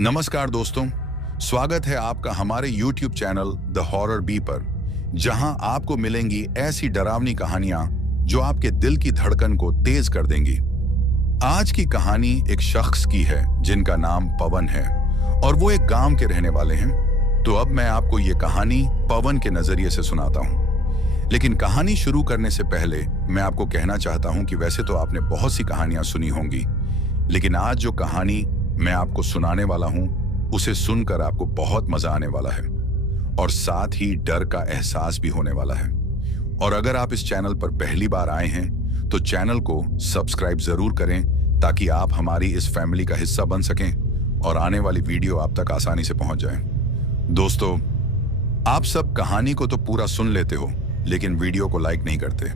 नमस्कार दोस्तों, स्वागत है आपका हमारे YouTube channel the horror B पर, जहां आपको मिलेंगी ऐसी डरावनी कहानियां जो आपके दिल की धड़कन को तेज कर देंगी। आज की कहानी एक शख्स की है जिनका नाम पवन है और वो एक गांव के रहने वाले हैं। तो अब मैं आपको ये कहानी पवन के नजरिए से सुनाता हूँ। लेकिन कहानी शुरू करने से पहले मैं आपको कहना चाहता हूँ कि वैसे तो आपने बहुत सी कहानियां सुनी होंगी, लेकिन आज जो कहानी मैं आपको सुनाने वाला हूं उसे सुनकर आपको बहुत मजा आने वाला है और साथ ही डर का एहसास भी होने वाला है। और अगर आप इस चैनल पर पहली बार आए हैं तो चैनल को सब्सक्राइब जरूर करें ताकि आप हमारी इस फैमिली का हिस्सा बन सकें और आने वाली वीडियो आप तक आसानी से पहुंच जाए। दोस्तों, आप सब कहानी को तो पूरा सुन लेते हो लेकिन वीडियो को लाइक नहीं करते।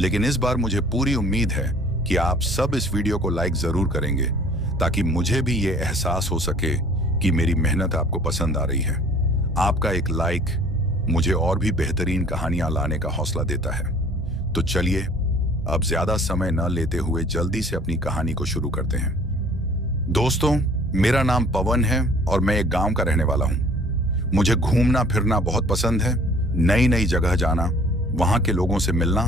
लेकिन इस बार मुझे पूरी उम्मीद है कि आप सब इस वीडियो को लाइक जरूर करेंगे ताकि मुझे भी ये एहसास हो सके कि मेरी मेहनत आपको पसंद आ रही है। आपका एक लाइक मुझे और भी बेहतरीन कहानियां लाने का हौसला देता है। तो चलिए अब ज्यादा समय न लेते हुए जल्दी से अपनी कहानी को शुरू करते हैं। दोस्तों, मेरा नाम पवन है और मैं एक गांव का रहने वाला हूं। मुझे घूमना फिरना बहुत पसंद है, नई नई जगह जाना, वहां के लोगों से मिलना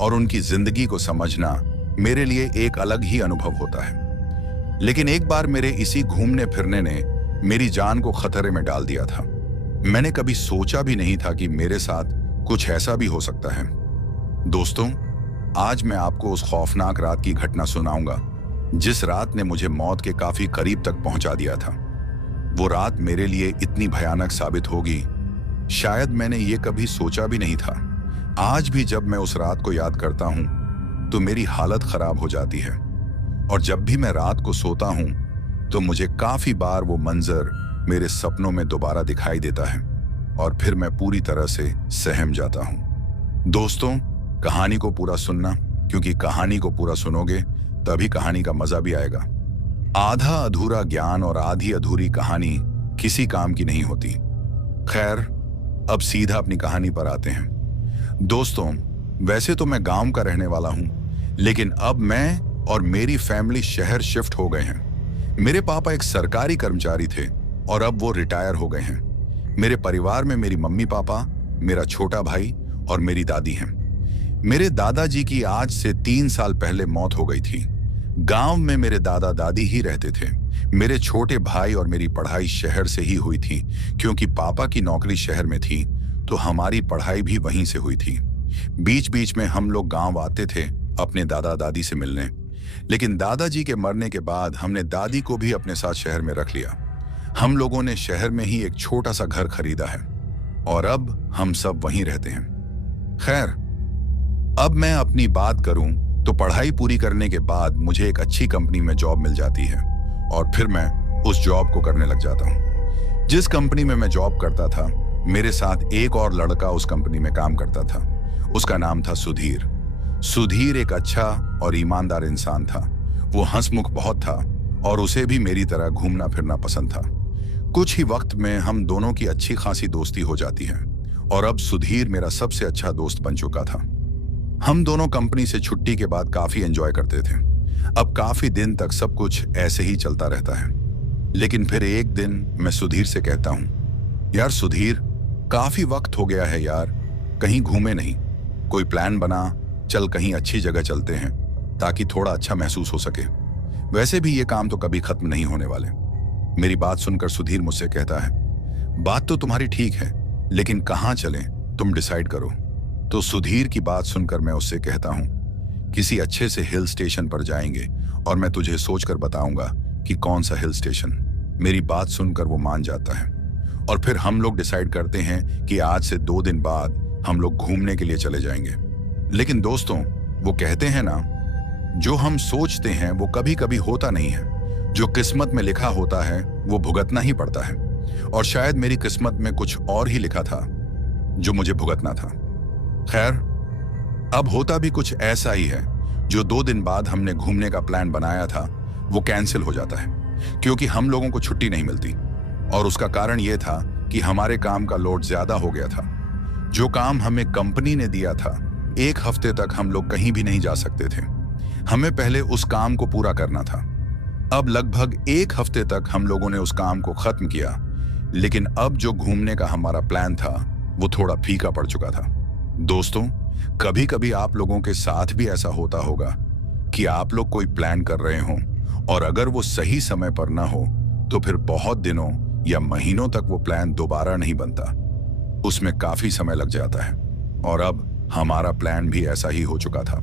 और उनकी जिंदगी को समझना मेरे लिए एक अलग ही अनुभव होता है। लेकिन एक बार मेरे इसी घूमने फिरने ने मेरी जान को खतरे में डाल दिया था। मैंने कभी सोचा भी नहीं था कि मेरे साथ कुछ ऐसा भी हो सकता है। दोस्तों, आज मैं आपको उस खौफनाक रात की घटना सुनाऊंगा जिस रात ने मुझे मौत के काफी करीब तक पहुंचा दिया था। वो रात मेरे लिए इतनी भयानक साबित होगी, शायद मैंने ये कभी सोचा भी नहीं था। आज भी जब मैं उस रात को याद करता हूं तो मेरी हालत खराब हो जाती है और जब भी मैं रात को सोता हूं तो मुझे काफी बार वो मंजर मेरे सपनों में दोबारा दिखाई देता है और फिर मैं पूरी तरह से सहम जाता हूं। दोस्तों, कहानी को पूरा सुनना, क्योंकि कहानी को पूरा सुनोगे तभी कहानी का मजा भी आएगा। आधा अधूरा ज्ञान और आधी अधूरी कहानी किसी काम की नहीं होती। खैर, अब सीधा अपनी कहानी पर आते हैं। दोस्तों, वैसे तो मैं गांव का रहने वाला हूं, लेकिन अब मैं और मेरी फैमिली शहर शिफ्ट हो गए हैं। मेरे पापा एक सरकारी कर्मचारी थे और अब वो रिटायर हो गए हैं। मेरे परिवार में मेरी मम्मी पापा, मेरा छोटा भाई और मेरी दादी हैं। मेरे दादाजी की आज से 3 साल पहले मौत हो गई थी। गांव में मेरे दादा दादी ही रहते थे। मेरे छोटे भाई और मेरी पढ़ाई शहर से ही हुई थी, क्योंकि पापा की नौकरी शहर में थी तो हमारी पढ़ाई भी वहीं से हुई थी। बीच बीच में हम लोग गांव आते थे अपने दादा दादी से मिलने, लेकिन दादाजी के मरने के बाद हमने दादी को भी अपने साथ शहर में रख लिया। हम लोगों ने शहर में ही एक छोटा सा घर खरीदा है और अब हम सब वहीं रहते हैं। खैर, अब मैं अपनी बात करूं तो पढ़ाई पूरी करने के बाद मुझे एक अच्छी कंपनी में जॉब मिल जाती है और फिर मैं उस जॉब को करने लग जाता हूं। जिस कंपनी में मैं जॉब करता था, मेरे साथ एक और लड़का उस कंपनी में काम करता था। उसका नाम था सुधीर। सुधीर एक अच्छा और ईमानदार इंसान था। वो हंसमुख बहुत था और उसे भी मेरी तरह घूमना फिरना पसंद था। कुछ ही वक्त में हम दोनों की अच्छी खासी दोस्ती हो जाती है और अब सुधीर मेरा सबसे अच्छा दोस्त बन चुका था। हम दोनों कंपनी से छुट्टी के बाद काफी एंजॉय करते थे। अब काफी दिन तक सब कुछ ऐसे ही चलता रहता है। लेकिन फिर एक दिन मैं सुधीर से कहता हूँ, यार सुधीर, काफी वक्त हो गया है यार, कहीं घूमे नहीं। कोई प्लान बना, चल कहीं अच्छी जगह चलते हैं ताकि थोड़ा अच्छा महसूस हो सके। वैसे भी ये काम तो कभी खत्म नहीं होने वाले। मेरी बात सुनकर सुधीर मुझसे कहता है, बात तो तुम्हारी ठीक है, लेकिन कहाँ चलें तुम डिसाइड करो। तो सुधीर की बात सुनकर मैं उससे कहता हूँ, किसी अच्छे से हिल स्टेशन पर जाएंगे और मैं तुझे सोचकर बताऊंगा कि कौन सा हिल स्टेशन। मेरी बात सुनकर वो मान जाता है और फिर हम लोग डिसाइड करते हैं कि आज से 2 दिन बाद हम लोग घूमने के लिए चले जाएंगे। लेकिन दोस्तों, वो कहते हैं ना, जो हम सोचते हैं वो कभी कभी होता नहीं है। जो किस्मत में लिखा होता है वो भुगतना ही पड़ता है और शायद मेरी किस्मत में कुछ और ही लिखा था जो मुझे भुगतना था। खैर, अब होता भी कुछ ऐसा ही है। जो 2 दिन बाद हमने घूमने का प्लान बनाया था वो कैंसिल हो जाता है क्योंकि हम लोगों को छुट्टी नहीं मिलती और उसका कारण यह था कि हमारे काम का लोड ज्यादा हो गया था। जो काम हमें कंपनी ने दिया था, 1 हफ्ते तक हम लोग कहीं भी नहीं जा सकते थे। हमें पहले उस काम को पूरा करना था। अब लगभग एक हफ्ते तक हम लोगों ने उस काम को खत्म किया, लेकिन अब जो घूमने का हमारा प्लान था वो थोड़ा फीका पड़ चुका था। दोस्तों, कभी कभी आप लोगों के साथ भी ऐसा होता होगा कि आप लोग कोई प्लान कर रहे हो और अगर वो सही समय पर ना हो तो फिर बहुत दिनों या महीनों तक वो प्लान दोबारा नहीं बनता, उसमें काफी समय लग जाता है। और अब हमारा प्लान भी ऐसा ही हो चुका था।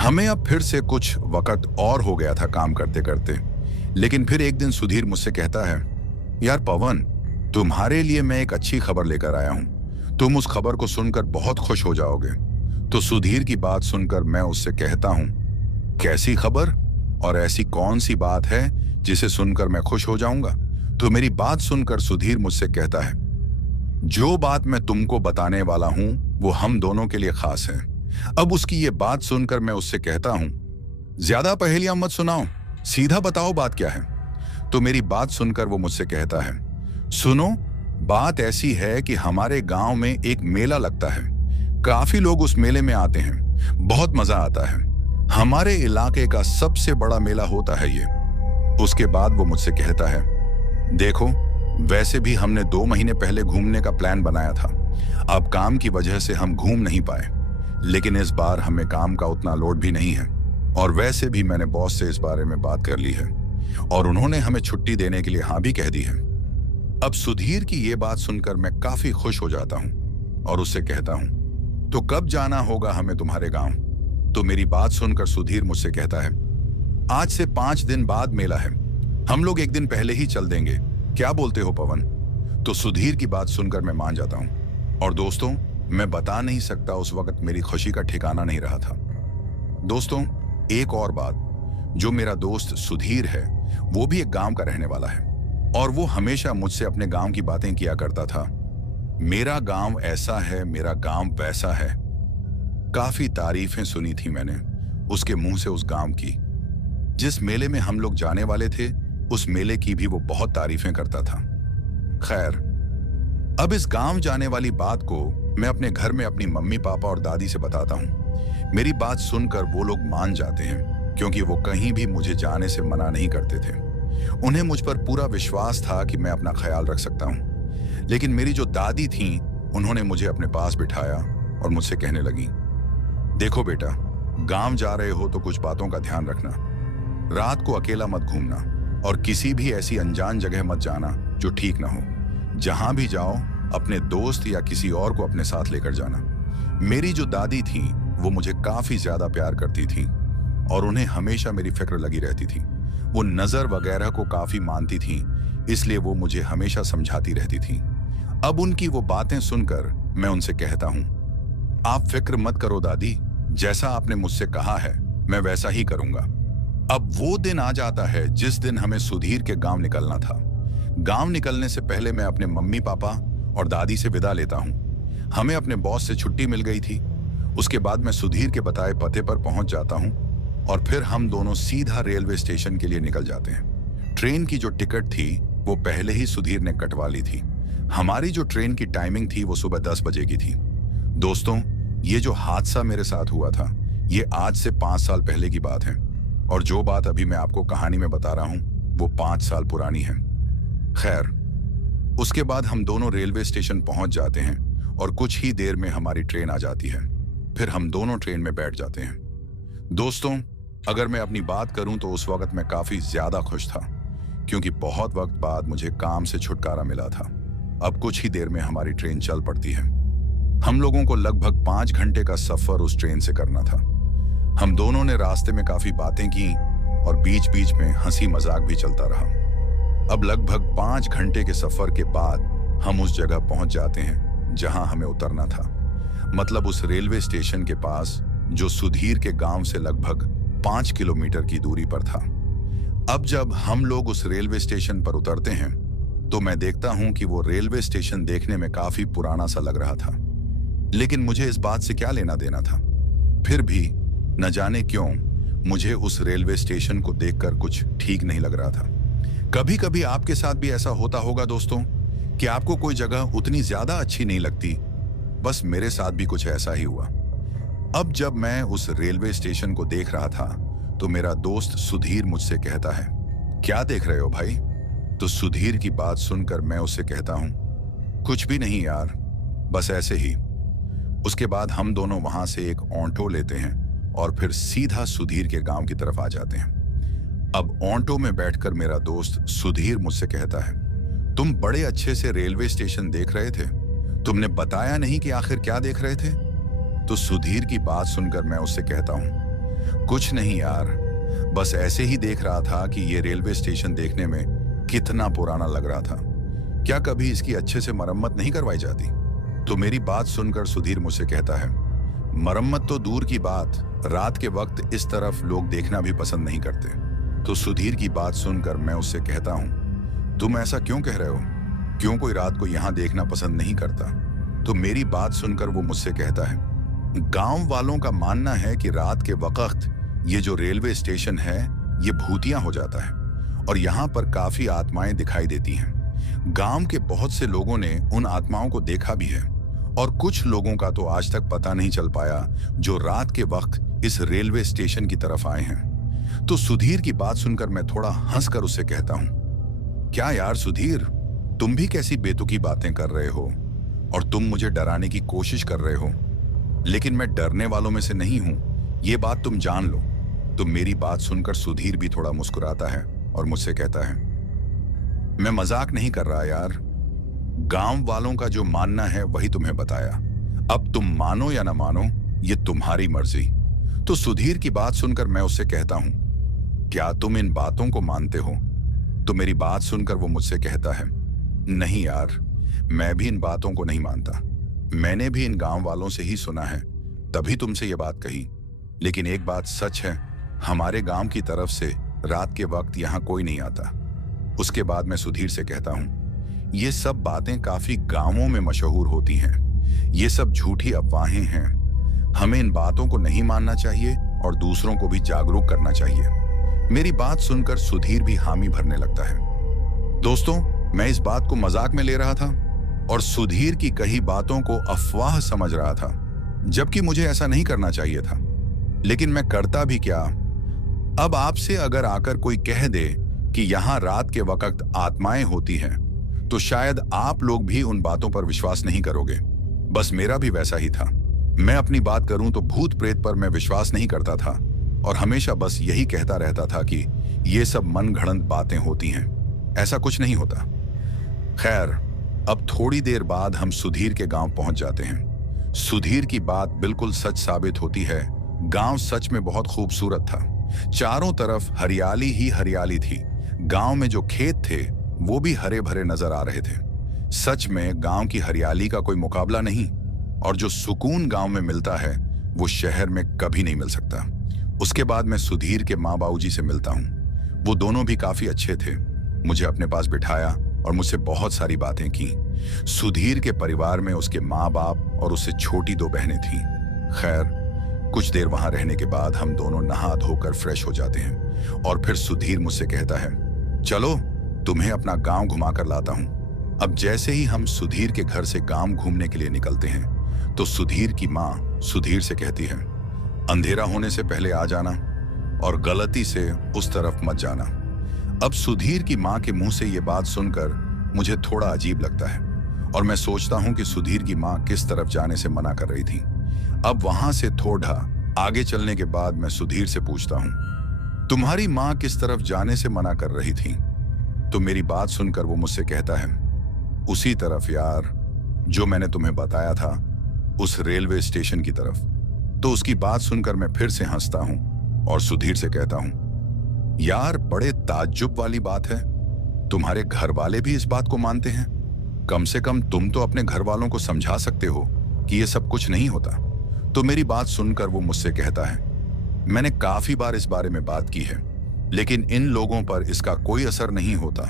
हमें अब फिर से कुछ वक्त और हो गया था काम करते करते, लेकिन फिर एक दिन सुधीर मुझसे कहता है, यार पवन, तुम्हारे लिए मैं एक अच्छी खबर लेकर आया हूं, तुम उस खबर को सुनकर बहुत खुश हो जाओगे। तो सुधीर की बात सुनकर मैं उससे कहता हूं, कैसी खबर और ऐसी कौन सी बात है जिसे सुनकर मैं खुश हो जाऊंगा? तो मेरी बात सुनकर सुधीर मुझसे कहता है, जो बात मैं तुमको बताने वाला हूं वो हम दोनों के लिए खास है। अब उसकी ये बात सुनकर मैं उससे कहता हूं, ज्यादा पहेलियां मत सुनाओ, सीधा बताओ बात क्या है। तो मेरी बात सुनकर वो मुझसे कहता है, सुनो, बात ऐसी है कि हमारे गांव में एक मेला लगता है, काफी लोग उस मेले में आते हैं, बहुत मजा आता है, हमारे इलाके का सबसे बड़ा मेला होता है ये। उसके बाद वो मुझसे कहता है, देखो, वैसे भी हमने 2 महीने पहले घूमने का प्लान बनाया था, अब काम की वजह से हम घूम नहीं पाए, लेकिन इस बार हमें काम का उतना लोड भी नहीं है और वैसे भी मैंने बॉस से इस बारे में बात कर ली है और उन्होंने हमें छुट्टी देने के लिए हाँ भी कह दी है। अब सुधीर की ये बात सुनकर मैं काफी खुश हो जाता हूँ और उससे कहता हूँ, तो कब जाना होगा हमें तुम्हारे गांव? तो मेरी बात सुनकर सुधीर मुझसे कहता है, आज से 5 दिन बाद मेला है, हम लोग एक दिन पहले ही चल देंगे, क्या बोलते हो पवन? तो सुधीर की बात सुनकर मैं मान जाता हूं और दोस्तों, मैं बता नहीं सकता उस वक्त मेरी खुशी का ठिकाना नहीं रहा था। दोस्तों, एक और बात, जो मेरा दोस्त सुधीर है वो भी एक गांव का रहने वाला है और वो हमेशा मुझसे अपने गांव की बातें किया करता था। मेरा गांव ऐसा है, मेरा गांव वैसा है। काफी तारीफें सुनी थी मैंने उसके मुंह से उस गांव की। जिस मेले में हम लोग जाने वाले थे उस मेले की भी वो बहुत तारीफें करता था। खैर, अब इस गांव जाने वाली बात को मैं अपने घर में अपनी मम्मी पापा और दादी से बताता हूँ। मेरी बात सुनकर वो लोग मान जाते हैं क्योंकि वो कहीं भी मुझे जाने से मना नहीं करते थे। उन्हें मुझ पर पूरा विश्वास था कि मैं अपना ख्याल रख सकता हूँ। लेकिन मेरी जो दादी थी उन्होंने मुझे अपने पास बिठाया और मुझसे कहने लगी, देखो बेटा, गांव जा रहे हो तो कुछ बातों का ध्यान रखना, रात को अकेला मत घूमना और किसी भी ऐसी अनजान जगह मत जाना जो ठीक ना हो। जहां भी जाओ अपने दोस्त या किसी और को अपने साथ लेकर जाना। मेरी जो दादी थी वो मुझे काफी ज्यादा प्यार करती थी और उन्हें हमेशा मेरी फिक्र लगी रहती थी। वो नजर वगैरह को काफी मानती थी, इसलिए वो मुझे हमेशा समझाती रहती थी। अब उनकी वो बातें सुनकर मैं उनसे कहता हूँ, आप फिक्र मत करो दादी, जैसा आपने मुझसे कहा है मैं वैसा ही करूंगा। अब वो दिन आ जाता है जिस दिन हमें सुधीर के गांव निकलना था। गांव निकलने से पहले मैं अपने मम्मी पापा और दादी से विदा लेता हूं। हमें अपने बॉस से छुट्टी मिल गई थी। उसके बाद मैं सुधीर के बताए पते पर पहुंच जाता हूं और फिर हम दोनों सीधा रेलवे स्टेशन के लिए निकल जाते हैं। ट्रेन की जो टिकट थी वो पहले ही सुधीर ने कटवा ली थी। हमारी जो ट्रेन की टाइमिंग थी वो सुबह 10 बजे की थी। दोस्तों, ये जो हादसा मेरे साथ हुआ था ये आज से 5 साल पहले की बात है और जो बात अभी मैं आपको कहानी में बता रहा हूं वो 5 साल पुरानी है। खैर, उसके बाद हम दोनों रेलवे स्टेशन पहुंच जाते हैं और कुछ ही देर में हमारी ट्रेन आ जाती है। फिर हम दोनों ट्रेन में बैठ जाते हैं। दोस्तों, अगर मैं अपनी बात करूं तो उस वक्त मैं काफी ज्यादा खुश था क्योंकि बहुत वक्त बाद मुझे काम से छुटकारा मिला था। अब कुछ ही देर में हमारी ट्रेन चल पड़ती है। हम लोगों को लगभग 5 घंटे का सफर उस ट्रेन से करना था। हम दोनों ने रास्ते में काफी बातें की और बीच बीच में हंसी मजाक भी चलता रहा। अब लगभग 5 घंटे के सफर के बाद हम उस जगह पहुंच जाते हैं जहां हमें उतरना था, मतलब उस रेलवे स्टेशन के पास जो सुधीर के गांव से लगभग 5 किलोमीटर की दूरी पर था। अब जब हम लोग उस रेलवे स्टेशन पर उतरते हैं तो मैं देखता हूं कि वो रेलवे स्टेशन देखने में काफी पुराना सा लग रहा था, लेकिन मुझे इस बात से क्या लेना देना था। फिर भी न जाने क्यों मुझे उस रेलवे स्टेशन को देखकर कुछ ठीक नहीं लग रहा था। कभी कभी आपके साथ भी ऐसा होता होगा दोस्तों कि आपको कोई जगह उतनी ज्यादा अच्छी नहीं लगती। बस मेरे साथ भी कुछ ऐसा ही हुआ। अब जब मैं उस रेलवे स्टेशन को देख रहा था तो मेरा दोस्त सुधीर मुझसे कहता है, क्या देख रहे हो भाई? तो सुधीर की बात सुनकर मैं उससे कहता हूं, कुछ भी नहीं यार, बस ऐसे ही। उसके बाद हम दोनों वहां से एक ऑटो लेते हैं और फिर सीधा सुधीर के गांव की तरफ आ जाते हैं। अब ऑटो में बैठकर मेरा दोस्त सुधीर मुझसे कहता है, तुम बड़े अच्छे से रेलवे स्टेशन देख रहे थे, तुमने बताया नहीं कि आखिर क्या देख रहे थे? तो सुधीर की बात सुनकर मैं उससे कहता हूं, कुछ नहीं यार, बस ऐसे ही देख रहा था कि ये रेलवे स्टेशन देखने में कितना पुराना लग रहा था। क्या कभी इसकी अच्छे से मरम्मत नहीं करवाई जाती? तो मेरी बात सुनकर सुधीर मुझसे कहता है, मरम्मत तो दूर की बात, रात के वक्त इस तरफ लोग देखना भी पसंद नहीं करते। तो सुधीर की बात सुनकर मैं उससे कहता हूं, तुम ऐसा क्यों कह रहे हो? क्यों कोई रात को यहां देखना पसंद नहीं करता? तो मेरी बात सुनकर वो मुझसे कहता है, गांव वालों का मानना है कि रात के वक्त ये जो रेलवे स्टेशन है ये भूतिया हो जाता है और यहाँ पर काफी आत्माएं दिखाई देती हैं। गांव के बहुत से लोगों ने उन आत्माओं को देखा भी है और कुछ लोगों का तो आज तक पता नहीं चल पाया जो रात के वक्त इस रेलवे स्टेशन की तरफ आए हैं। तो सुधीर की बात सुनकर मैं थोड़ा हंसकर उससे कहता हूं, क्या यार सुधीर, तुम भी कैसी बेतुकी बातें कर रहे हो और तुम मुझे डराने की कोशिश कर रहे हो, लेकिन मैं डरने वालों में से नहीं हूं, ये बात तुम जान लो। तो मेरी बात सुनकर सुधीर भी थोड़ा मुस्कुराता है और मुझसे कहता है, मैं मजाक नहीं कर रहा यार, गांव वालों का जो मानना है वही तुम्हें बताया, अब तुम मानो या ना मानो ये तुम्हारी मर्जी। तो सुधीर की बात सुनकर मैं उससे कहता हूं, क्या तुम इन बातों को मानते हो? तो मेरी बात सुनकर वो मुझसे कहता है, नहीं यार, मैं भी इन बातों को नहीं मानता, मैंने भी इन गांव वालों से ही सुना है, तभी तुमसे ये बात कही। लेकिन एक बात सच है, हमारे गांव की तरफ से रात के वक्त यहाँ कोई नहीं आता। उसके बाद मैं सुधीर से कहता हूँ, ये सब बातें काफी गांवों में मशहूर होती हैं, ये सब झूठी अफवाहें हैं, हमें इन बातों को नहीं मानना चाहिए और दूसरों को भी जागरूक करना चाहिए। मेरी बात सुनकर सुधीर भी हामी भरने लगता है। दोस्तों, मैं इस बात को मजाक में ले रहा था और सुधीर की कही बातों को अफवाह समझ रहा था, जबकि मुझे ऐसा नहीं करना चाहिए था, लेकिन मैं करता भी क्या। अब आपसे अगर आकर कोई कह दे कि यहां रात के वक्त आत्माएं होती हैं, तो शायद आप लोग भी उन बातों पर विश्वास नहीं करोगे। बस मेरा भी वैसा ही था। मैं अपनी बात करूं तो भूत प्रेत पर मैं विश्वास नहीं करता था और हमेशा बस यही कहता रहता था कि ये सब मनगढ़ंत बातें होती हैं, ऐसा कुछ नहीं होता। खैर, अब थोड़ी देर बाद हम सुधीर के गांव पहुंच जाते हैं। सुधीर की बात बिल्कुल सच साबित होती है। गांव सच में बहुत खूबसूरत था, चारों तरफ हरियाली ही हरियाली थी। गांव में जो खेत थे वो भी हरे भरे नजर आ रहे थे। सच में गांव की हरियाली का कोई मुकाबला नहीं और जो सुकून गांव में मिलता है वो शहर में कभी नहीं मिल सकता। उसके बाद मैं सुधीर के माँ बाबूजी से मिलता हूँ। वो दोनों भी काफी अच्छे थे। मुझे अपने पास बिठाया और मुझसे बहुत सारी बातें की। सुधीर के परिवार में उसके माँ बाप और उससे छोटी 2 बहनें थीं। खैर, कुछ देर वहां रहने के बाद हम दोनों नहा धोकर फ्रेश हो जाते हैं और फिर सुधीर मुझसे कहता है, चलो तुम्हें अपना गांव घुमाकर लाता हूं। अब जैसे ही हम सुधीर के घर से गांव घूमने के लिए निकलते हैं तो सुधीर की माँ सुधीर से कहती है, अंधेरा होने से पहले आ जाना और गलती से उस तरफ मत जाना। अब सुधीर की माँ के मुंह से ये बात सुनकर मुझे थोड़ा अजीब लगता है और मैं सोचता हूँ कि सुधीर की माँ किस तरफ जाने से मना कर रही थी। अब वहां से थोड़ा आगे चलने के बाद मैं सुधीर से पूछता हूँ, तुम्हारी माँ किस तरफ जाने से मना कर रही थी? तो मेरी बात सुनकर वो मुझसे कहता है, उसी तरफ यार, जो मैंने तुम्हें बताया था, उस रेलवे स्टेशन की तरफ। तो उसकी बात सुनकर मैं फिर से हंसता हूं और सुधीर से कहता हूं, यार बड़े ताज्जुब वाली बात है, तुम्हारे घर वाले भी इस बात को मानते हैं? कम से कम तुम तो अपने घर वालों को समझा सकते हो कि ये सब कुछ नहीं होता। तो मेरी बात सुनकर वो मुझसे कहता है, मैंने काफी बार इस बारे में बात की है, लेकिन इन लोगों पर इसका कोई असर नहीं होता,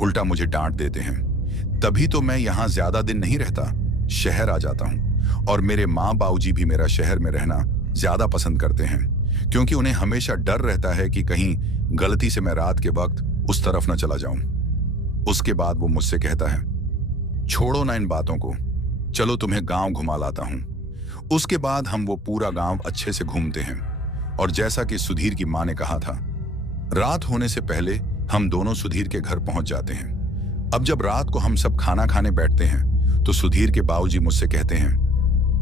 उल्टा मुझे डांट देते हैं। तभी तो मैं यहाँ ज्यादा दिन नहीं रहता, शहर आ जाता हूँ और मेरे माँ बाबूजी भी मेरा शहर में रहना ज्यादा पसंद करते हैं, क्योंकि उन्हें हमेशा डर रहता है कि कहीं गलती से मैं रात के वक्त उस तरफ न चला जाऊं। उसके बाद वो मुझसे कहता है, छोड़ो ना इन बातों को, चलो तुम्हें गांव घुमा लाता हूं। उसके बाद हम वो पूरा गांव अच्छे से घूमते हैं और जैसा कि सुधीर की माँ ने कहा था, रात होने से पहले हम दोनों सुधीर के घर पहुंच जाते हैं। अब जब रात को हम सब खाना खाने बैठते हैं तो सुधीर के बाबूजी मुझसे कहते हैं,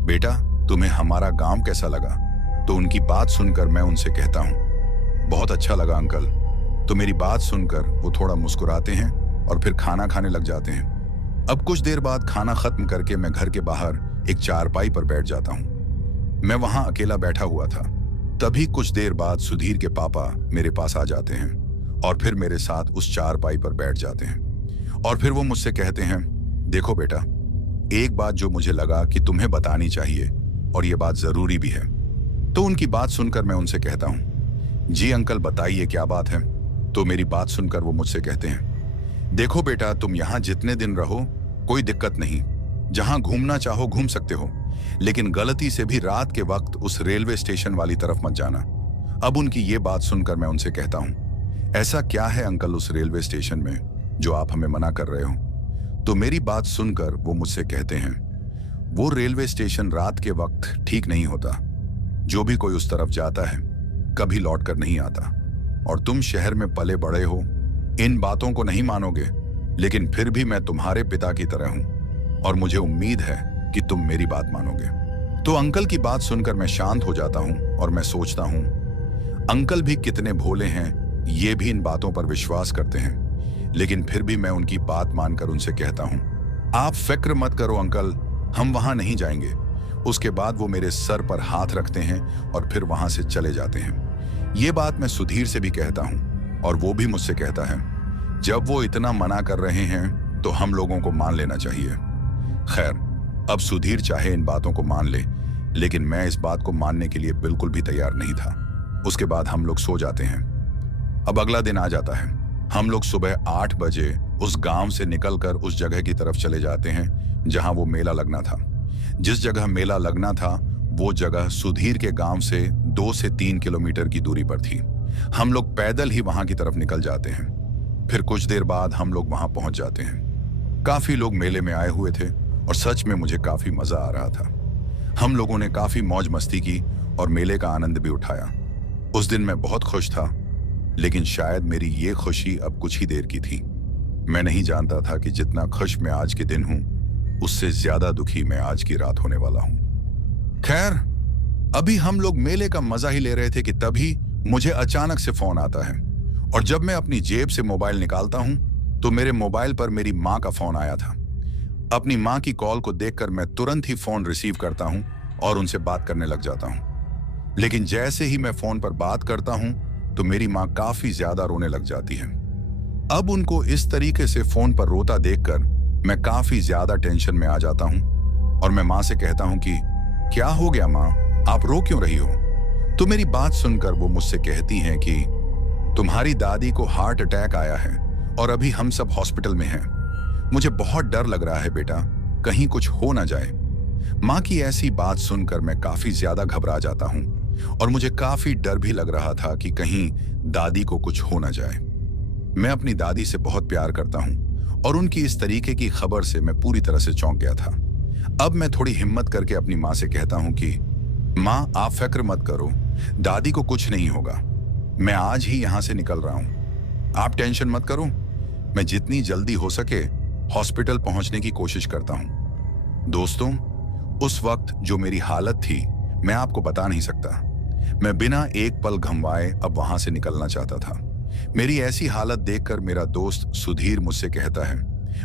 बेटा तुम्हें हमारा गांव कैसा लगा? तो उनकी बात सुनकर मैं उनसे कहता हूं, बहुत अच्छा लगा अंकल। तो मेरी बात सुनकर वो थोड़ा मुस्कुराते हैं और फिर खाना खाने लग जाते हैं। अब कुछ देर बाद खाना खत्म करके मैं घर के बाहर एक चारपाई पर बैठ जाता हूं। मैं वहां अकेला बैठा हुआ था। तभी कुछ देर बाद सुधीर के पापा मेरे पास आ जाते हैं और फिर मेरे साथ उस चारपाई पर बैठ जाते हैं और फिर वो मुझसे कहते हैं, देखो बेटा, एक बात जो मुझे लगा कि तुम्हें बतानी चाहिए और ये बात जरूरी भी है। तो उनकी बात सुनकर मैं उनसे कहता हूं, जी अंकल बताइए क्या बात है। तो मेरी बात सुनकर वो मुझसे कहते हैं, देखो बेटा, तुम यहां जितने दिन रहो कोई दिक्कत नहीं, जहां घूमना चाहो घूम सकते हो, लेकिन गलती से भी रात के वक्त उस रेलवे स्टेशन वाली तरफ मत जाना। अब उनकी ये बात सुनकर मैं उनसे कहता हूं, ऐसा क्या है अंकल उस रेलवे स्टेशन में जो आप हमें मना कर रहे हो? तो मेरी बात सुनकर वो मुझसे कहते हैं, वो रेलवे स्टेशन रात के वक्त ठीक नहीं होता। जो भी कोई उस तरफ जाता है कभी लौट कर नहीं आता। और तुम शहर में पले बड़े हो, इन बातों को नहीं मानोगे, लेकिन फिर भी मैं तुम्हारे पिता की तरह हूं और मुझे उम्मीद है कि तुम मेरी बात मानोगे। तो अंकल की बात सुनकर मैं शांत हो जाता हूं और मैं सोचता हूं, अंकल भी कितने भोले हैं, ये भी इन बातों पर विश्वास करते हैं। लेकिन फिर भी मैं उनकी बात मानकर उनसे कहता हूं, आप फिक्र मत करो अंकल, हम वहां नहीं जाएंगे। उसके बाद वो मेरे सर पर हाथ रखते हैं और फिर वहां से चले जाते हैं। ये बात मैं सुधीर से भी कहता हूं और वो भी मुझसे कहता है, जब वो इतना मना कर रहे हैं तो हम लोगों को मान लेना चाहिए। खैर, अब सुधीर चाहे इन बातों को मान ले, लेकिन मैं इस बात को मानने के लिए बिल्कुल भी तैयार नहीं था। उसके बाद हम लोग सो जाते हैं। अब अगला दिन आ जाता है। हम लोग सुबह 8 बजे उस गांव से निकलकर उस जगह की तरफ चले जाते हैं जहां वो मेला लगना था। जिस जगह मेला लगना था वो जगह सुधीर के गांव से 2 से 3 किलोमीटर की दूरी पर थी। हम लोग पैदल ही वहां की तरफ निकल जाते हैं। फिर कुछ देर बाद हम लोग वहां पहुंच जाते हैं। काफी लोग मेले में आए हुए थे और सच में मुझे काफी मजा आ रहा था। हम लोगों ने काफी मौज मस्ती की और मेले का आनंद भी उठाया। उस दिन मैं बहुत खुश था, लेकिन शायद मेरी ये खुशी अब कुछ ही देर की थी। मैं नहीं जानता था कि जितना खुश मैं आज के दिन हूं, उससे ज्यादा दुखी मैं आज की रात होने वाला हूं। खैर, अभी हम लोग मेले का मजा ही ले रहे थे कि तभी मुझे अचानक से फोन आता है और जब मैं अपनी जेब से मोबाइल निकालता हूं तो मेरे मोबाइल पर मेरी मां का फोन आया था। अपनी मां की कॉल को देखकर मैं तुरंत ही फोन रिसीव करता हूं और उनसे बात करने लग जाता हूं। लेकिन जैसे ही मैं फोन पर बात करता हूं तो मेरी मां काफी ज्यादा रोने लग जाती है। अब उनको इस तरीके से फोन पर रोता देखकर मैं काफी ज्यादा टेंशन में आ जाता हूं और मैं मां से कहता हूं कि क्या हो गया मां, आप रो क्यों रही हो? तो मेरी बात सुनकर वो मुझसे कहती हैं कि तुम्हारी दादी को हार्ट अटैक आया है और अभी हम सब हॉस्पिटल में हैं। मुझे बहुत डर लग रहा है बेटा, कहीं कुछ हो ना जाए। मां की ऐसी बात सुनकर मैं काफी ज्यादा घबरा जाता हूं और मुझे काफी डर भी लग रहा था कि कहीं दादी को कुछ हो ना जाए। मैं अपनी दादी से बहुत प्यार करता हूं और उनकी इस तरीके की खबर से मैं पूरी तरह से चौंक गया था। अब मैं थोड़ी हिम्मत करके अपनी मां से कहता हूं कि मां, आप फिक्र मत करो, दादी को कुछ नहीं होगा। मैं आज ही यहां से निकल रहा हूं, आप टेंशन मत करो। मैं जितनी जल्दी हो सके हॉस्पिटल पहुंचने की कोशिश करता हूं। दोस्तों, उस वक्त जो मेरी हालत थी मैं आपको बता नहीं सकता। मैं बिना एक पल घमवाए अब वहां से निकलना चाहता था। मेरी ऐसी हालत देखकर मेरा दोस्त सुधीर मुझसे कहता है,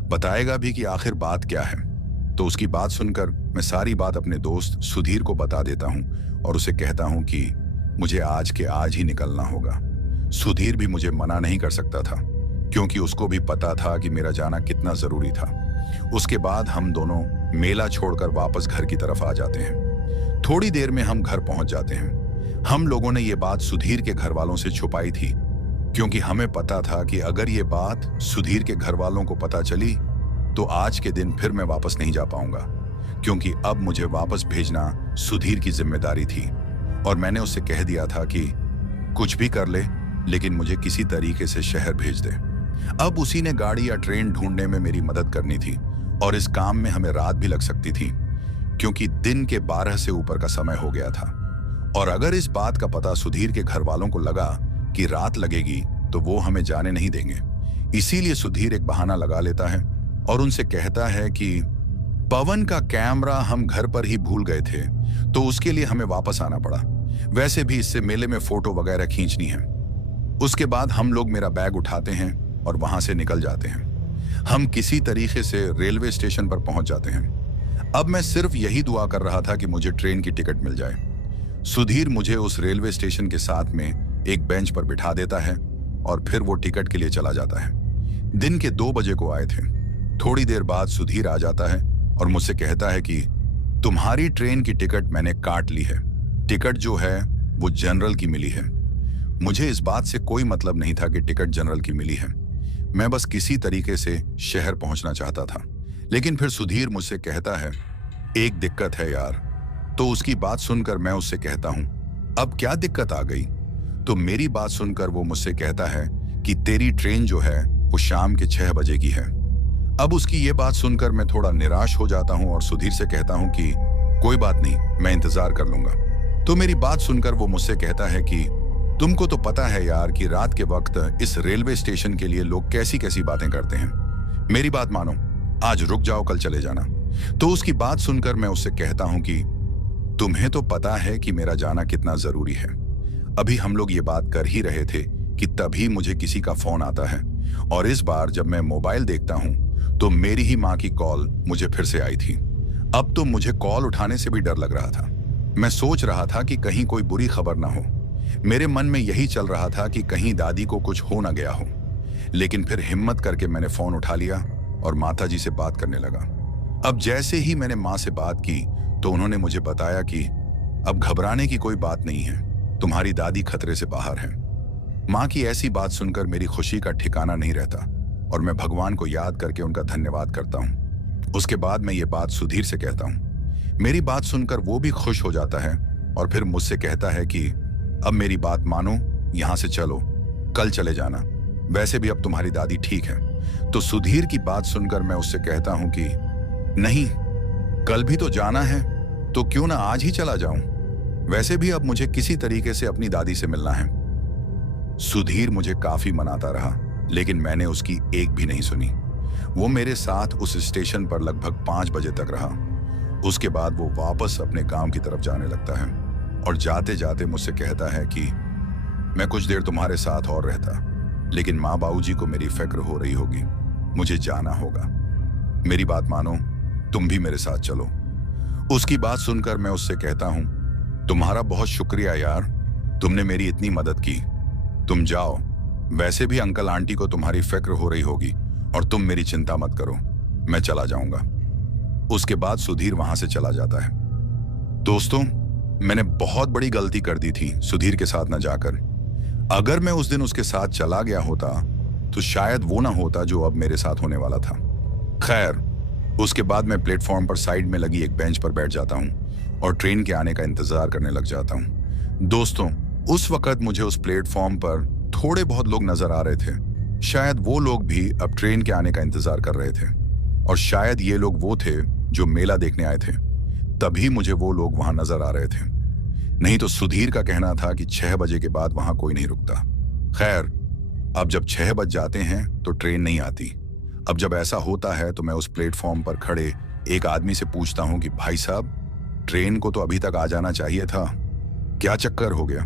बताएगा भी कि आखिर बात क्या है? तो उसकी बात सुनकर मैं सारी बात अपने दोस्त सुधीर को बता देता हूं और उसे कहता हूं कि मुझे आज के आज ही निकलना होगा। सुधीर भी मुझे मना नहीं कर सकता था क्योंकि उसको भी पता था कि मेरा जाना कितना जरूरी था। उसके बाद हम दोनों मेला छोड़कर वापस घर की तरफ आ जाते हैं। थोड़ी देर में हम घर पहुंच जाते हैं। हम लोगों ने ये बात सुधीर के घर वालों से छुपाई थी क्योंकि हमें पता था कि अगर ये बात सुधीर के घर वालों को पता चली तो आज के दिन फिर मैं वापस नहीं जा पाऊंगा, क्योंकि अब मुझे वापस भेजना सुधीर की जिम्मेदारी थी और मैंने उससे कह दिया था कि कुछ भी कर ले, लेकिन मुझे किसी तरीके से शहर भेज दे। अब उसी ने गाड़ी या ट्रेन ढूंढने में मेरी मदद करनी थी और इस काम में हमें रात भी लग सकती थी क्योंकि दिन के 12 से ऊपर का समय हो गया था। और अगर इस बात का पता सुधीर के घर वालों को लगा कि रात लगेगी तो वो हमें जाने नहीं देंगे। इसीलिए सुधीर एक बहाना लगा लेता है और उनसे कहता है कि पवन का कैमरा हम घर पर ही भूल गए थे, तो उसके लिए हमें वापस आना पड़ा। वैसे भी इससे मेले में फोटो वगैरह खींचनी है। उसके बाद हम लोग मेरा बैग उठाते हैं और वहां से निकल जाते हैं। हम किसी तरीके से रेलवे स्टेशन पर पहुंच जाते हैं। अब मैं सिर्फ यही दुआ कर रहा था कि मुझे ट्रेन की टिकट मिल जाए। सुधीर मुझे उस रेलवे स्टेशन के साथ में एक बेंच पर बिठा देता है और फिर वो टिकट के लिए चला जाता है। दिन के 2 बजे को आए थे। थोड़ी देर बाद सुधीर आ जाता है और मुझसे कहता है कि तुम्हारी ट्रेन की टिकट मैंने काट ली है। टिकट जो है वो जनरल की मिली है। मुझे इस बात से कोई मतलब नहीं था कि टिकट जनरल की मिली है। मैं बस किसी तरीके से शहर पहुंचना चाहता था। लेकिन फिर सुधीर मुझसे कहता है, एक दिक्कत है यार। तो उसकी बात सुनकर मैं उससे कहता हूं, अब क्या दिक्कत आ गई? तो मेरी बात सुनकर वो मुझसे कहता है कि तेरी ट्रेन जो है वो शाम के 6 बजे की है। अब उसकी ये बात सुनकर मैं थोड़ा निराश हो जाता हूं और सुधीर से कहता हूं कि कोई बात नहीं, मैं इंतजार कर लूंगा। तो मेरी बात सुनकर वो मुझसे कहता है कि तुमको तो पता है यार कि रात के वक्त इस रेलवे स्टेशन के लिए लोग कैसी कैसी बातें करते हैं। मेरी बात मानो, आज रुक जाओ, कल चले जाना। तो उसकी बात सुनकर मैं उससे कहता हूं कि तुम्हें तो पता है कि मेरा जाना कितना जरूरी है। अभी हम लोग ये बात कर ही रहे थे कि तभी मुझे किसी का फोन आता है और इस बार जब मैं मोबाइल देखता हूं तो मेरी ही माँ की कॉल मुझे फिर से आई थी। अब तो मुझे कॉल उठाने से भी डर लग रहा था। मैं सोच रहा था कि कहीं कोई बुरी खबर ना हो। मेरे मन में यही चल रहा था कि कहीं दादी को कुछ हो ना गया हो। लेकिन फिर हिम्मत करके मैंने फोन उठा लिया और माता जी से बात करने लगा। अब जैसे ही मैंने माँ से बात की तो उन्होंने मुझे बताया कि अब घबराने की कोई बात नहीं है, तुम्हारी दादी खतरे से बाहर है। माँ की ऐसी बात सुनकर मेरी खुशी का ठिकाना नहीं रहता और मैं भगवान को याद करके उनका धन्यवाद करता हूँ। उसके बाद मैं ये बात सुधीर से कहता हूँ। मेरी बात सुनकर वो भी खुश हो जाता है और फिर मुझसे कहता है कि अब मेरी बात मानो, यहाँ से चलो, कल चले जाना। वैसे भी अब तुम्हारी दादी ठीक है। तो सुधीर की बात सुनकर मैं उससे कहता हूँ कि नहीं, कल भी तो जाना है, तो क्यों ना आज ही चला जाऊं। वैसे भी अब मुझे किसी तरीके से अपनी दादी से मिलना है। सुधीर मुझे काफी मनाता रहा लेकिन मैंने उसकी एक भी नहीं सुनी। वो मेरे साथ उस स्टेशन पर लगभग 5 बजे तक रहा। उसके बाद वो वापस अपने गांव की तरफ जाने लगता है और जाते जाते मुझसे कहता है कि मैं कुछ देर तुम्हारे साथ और रहता, लेकिन माँ बाबूजी को मेरी फिक्र हो रही होगी, मुझे जाना होगा। मेरी बात मानो, तुम भी मेरे साथ चलो। उसकी बात सुनकर मैं उससे कहता हूं, तुम्हारा बहुत शुक्रिया यार, तुमने मेरी इतनी मदद की। तुम जाओ, वैसे भी अंकल आंटी को तुम्हारी फिक्र हो रही होगी और तुम मेरी चिंता मत करो, मैं चला जाऊंगा। उसके बाद सुधीर वहां से चला जाता है। दोस्तों, मैंने बहुत बड़ी गलती कर दी थी सुधीर के साथ न जाकर। अगर मैं उस दिन उसके साथ चला गया होता तो शायद वो ना होता जो अब मेरे साथ होने वाला था। खैर, उसके बाद मैं प्लेटफॉर्म पर साइड में लगी एक बेंच पर बैठ जाता हूं और ट्रेन के आने का इंतजार करने लग जाता हूं। दोस्तों, उस वक्त मुझे उस प्लेटफॉर्म पर थोड़े बहुत लोग नजर आ रहे थे। शायद वो लोग भी अब ट्रेन के आने का इंतजार कर रहे थे और शायद ये लोग वो थे जो मेला देखने आए थे, तभी मुझे वो लोग वहां नजर आ रहे थे। नहीं तो सुधीर का कहना था कि 6 बजे के बाद वहां कोई नहीं रुकता। खैर, अब जब 6 बज जाते हैं तो ट्रेन नहीं आती। अब जब ऐसा होता है तो मैं उस प्लेटफॉर्म पर खड़े एक आदमी से पूछता हूं कि भाई साहब, ट्रेन को तो अभी तक आ जाना चाहिए था, क्या चक्कर हो गया,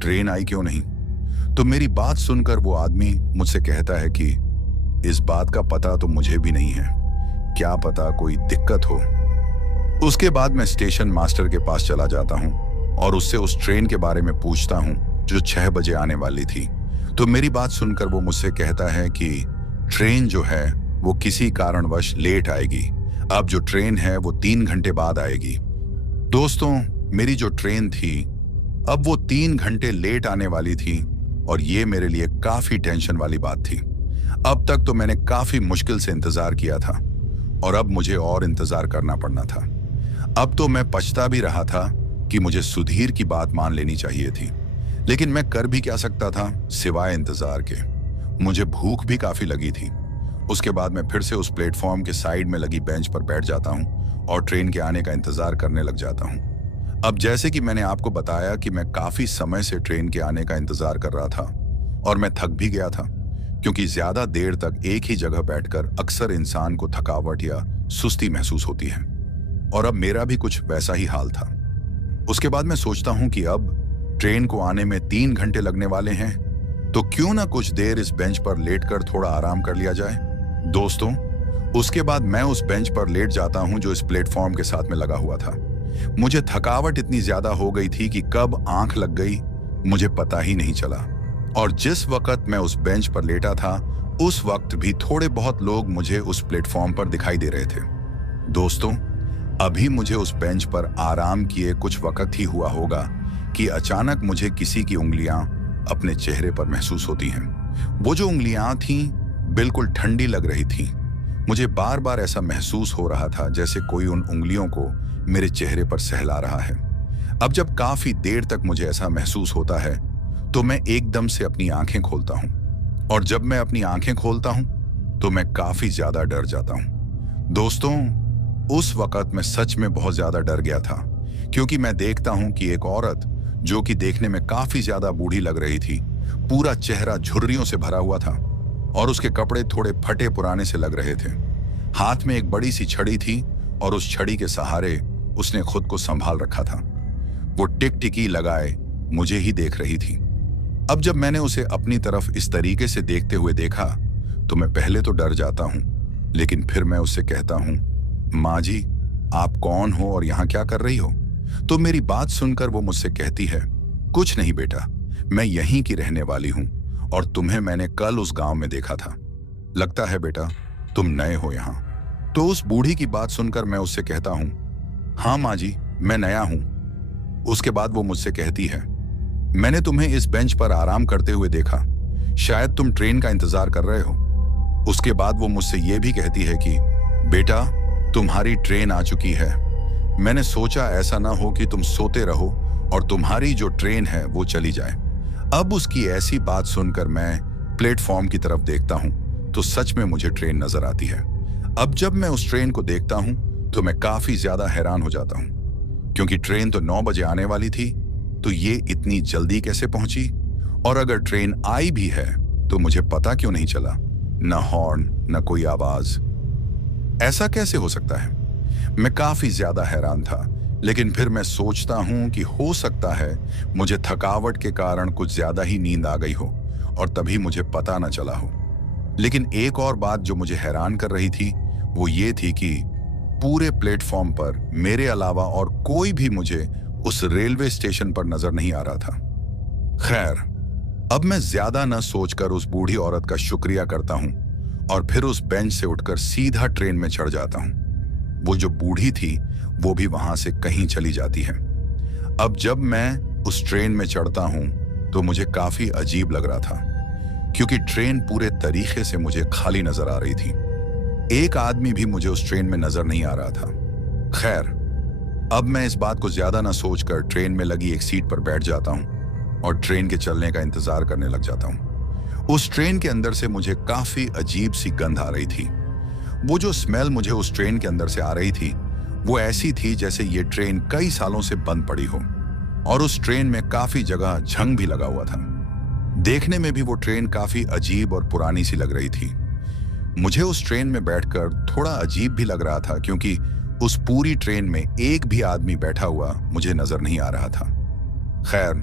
ट्रेन आई क्यों नहीं? तो मेरी बात सुनकर वो आदमी मुझसे कहता है कि इस बात का पता तो मुझे भी नहीं है, क्या पता कोई दिक्कत हो। उसके बाद मैं स्टेशन मास्टर के पास चला जाता हूं और उससे उस ट्रेन के बारे में पूछता हूं जो 6 बजे आने वाली थी। तो मेरी बात सुनकर वो मुझसे कहता है कि ट्रेन जो है वो किसी कारणवश लेट आएगी। अब जो ट्रेन है वो 3 घंटे बाद आएगी। दोस्तों, मेरी जो ट्रेन थी अब वो 3 घंटे लेट आने वाली थी और ये मेरे लिए काफी टेंशन वाली बात थी। अब तक तो मैंने काफी मुश्किल से इंतजार किया था और अब मुझे और इंतजार करना पड़ना था। अब तो मैं पछता भी रहा था कि मुझे सुधीर की बात मान लेनी चाहिए थी, लेकिन मैं कर भी क्या सकता था सिवाय इंतजार के। मुझे भूख भी काफी लगी थी। उसके बाद मैं फिर से उस प्लेटफॉर्म के साइड में लगी बेंच पर बैठ जाता हूं और ट्रेन के आने का इंतजार करने लग जाता हूं। अब जैसे कि मैंने आपको बताया कि मैं काफी समय से ट्रेन के आने का इंतजार कर रहा था और मैं थक भी गया था, क्योंकि ज्यादा देर तक एक ही जगह बैठकर अक्सर इंसान को थकावट या सुस्ती महसूस होती है। और अब मेरा भी कुछ वैसा ही हाल था। उसके बाद मैं सोचता हूं कि अब ट्रेन को आने में 3 घंटे लगने वाले हैं, तो क्यों ना कुछ देर इस बेंच पर लेटकर थोड़ा आराम कर लिया जाए। दोस्तों, उसके बाद मैं उस बेंच पर लेट जाता हूं जो इस प्लेटफॉर्म के साथ में लगा हुआ था। मुझे थकावट इतनी ज्यादा हो गई थी कि कब आंख लग गई मुझे पता ही नहीं चला। और जिस वक्त मैं उस बेंच पर लेटा था, उस वक्त भी थोड़े बहुत लोग मुझे उस प्लेटफॉर्म पर दिखाई दे रहे थे। दोस्तों, अभी मुझे उस बेंच पर आराम किए कुछ वक्त ही हुआ होगा कि अचानक मुझे किसी की उंगलियां अपने चेहरे पर महसूस होती हैं। वो जो उंगलियां थीं बिल्कुल ठंडी लग रही थीं। मुझे बार बार ऐसा महसूस हो रहा था जैसे कोई उन उंगलियों को मेरे चेहरे पर सहला रहा है। अब जब काफी देर तक मुझे ऐसा महसूस होता है, तो मैं एकदम से अपनी आंखें खोलता हूं। और जब मैं अपनी आंखें खोलता हूं, तो मैं काफी ज्यादा डर जाता हूं। दोस्तों, उस वक्त मैं सच में बहुत ज्यादा डर गया था, क्योंकि मैं देखता हूं कि एक औरत जो कि देखने में काफी ज्यादा बूढ़ी लग रही थी, पूरा चेहरा झुर्रियों से भरा हुआ था और उसके कपड़े थोड़े फटे पुराने से लग रहे थे। हाथ में एक बड़ी सी छड़ी थी और उस छड़ी के सहारे उसने खुद को संभाल रखा था। वो टिकटिकी लगाए मुझे ही देख रही थी। अब जब मैंने उसे अपनी तरफ इस तरीके से देखते हुए देखा, तो मैं पहले तो डर जाता हूं, लेकिन फिर मैं उससे कहता हूं, माँ जी, आप कौन हो और यहाँ क्या कर रही हो? तो मेरी बात सुनकर वो मुझसे कहती है, कुछ नहीं बेटा, मैं यहीं की रहने वाली हूँ और तुम्हें मैंने कल उस गांव में देखा था। लगता है बेटा तुम नए हो यहाँ। तो उस बूढ़ी की बात सुनकर मैं उससे कहता हूँ, हाँ माँ जी, मैं नया हूँ। उसके बाद वो मुझसे कहती है, मैंने तुम्हें इस बेंच पर आराम करते हुए देखा, शायद तुम ट्रेन का इंतजार कर रहे हो। उसके बाद वो मुझसे ये भी कहती है कि बेटा, तुम्हारी ट्रेन आ चुकी है। मैंने सोचा ऐसा ना हो कि तुम सोते रहो और तुम्हारी जो ट्रेन है वो चली जाए। अब उसकी ऐसी बात सुनकर मैं प्लेटफॉर्म की तरफ देखता हूं, तो सच में मुझे ट्रेन नजर आती है। अब जब मैं उस ट्रेन को देखता हूं, तो मैं काफी ज्यादा हैरान हो जाता हूं, क्योंकि ट्रेन तो 9 बजे आने वाली थी, तो ये इतनी जल्दी कैसे पहुंची? और अगर ट्रेन आई भी है, तो मुझे पता क्यों नहीं चला? न हॉर्न, न कोई आवाज। ऐसा कैसे हो सकता है? मैं काफी ज्यादा हैरान था, लेकिन फिर मैं सोचता हूं कि हो सकता है मुझे थकावट के कारण कुछ ज्यादा ही नींद आ गई हो और तभी मुझे पता न चला हो। लेकिन एक और बात जो मुझे हैरान कर रही थी, वो ये थी कि पूरे प्लेटफॉर्म पर मेरे अलावा और कोई भी मुझे उस रेलवे स्टेशन पर नजर नहीं आ रहा था। खैर, अब मैं ज्यादा न सोचकर उस बूढ़ी औरत का शुक्रिया करता हूं और फिर उस बेंच से उठकर सीधा ट्रेन में चढ़ जाता हूं। वो जो बूढ़ी थी, वो भी वहां से कहीं चली जाती है। अब जब मैं उस ट्रेन में चढ़ता हूं, तो मुझे काफी अजीब लग रहा था, क्योंकि ट्रेन पूरे तरीके से मुझे खाली नजर आ रही थी। एक आदमी भी मुझे उस ट्रेन में नजर नहीं आ रहा था। खैर, अब मैं इस बात को ज्यादा ना सोचकर ट्रेन में लगी एक सीट पर बैठ जाता हूं और ट्रेन के चलने का इंतजार करने लग जाता हूं। उस ट्रेन के अंदर से मुझे काफी अजीब सी गंध आ रही थी। वो जो स्मेल मुझे उस ट्रेन के अंदर से आ रही थी, वो ऐसी थी जैसे ये ट्रेन कई सालों से बंद पड़ी हो और उस ट्रेन में काफी जगह जंग भी लगा हुआ था। देखने में भी वो ट्रेन काफी अजीब और पुरानी सी लग रही थी। मुझे उस ट्रेन में बैठकर थोड़ा अजीब भी लग रहा था, क्योंकि उस पूरी ट्रेन में एक भी आदमी बैठा हुआ मुझे नजर नहीं आ रहा था। खैर,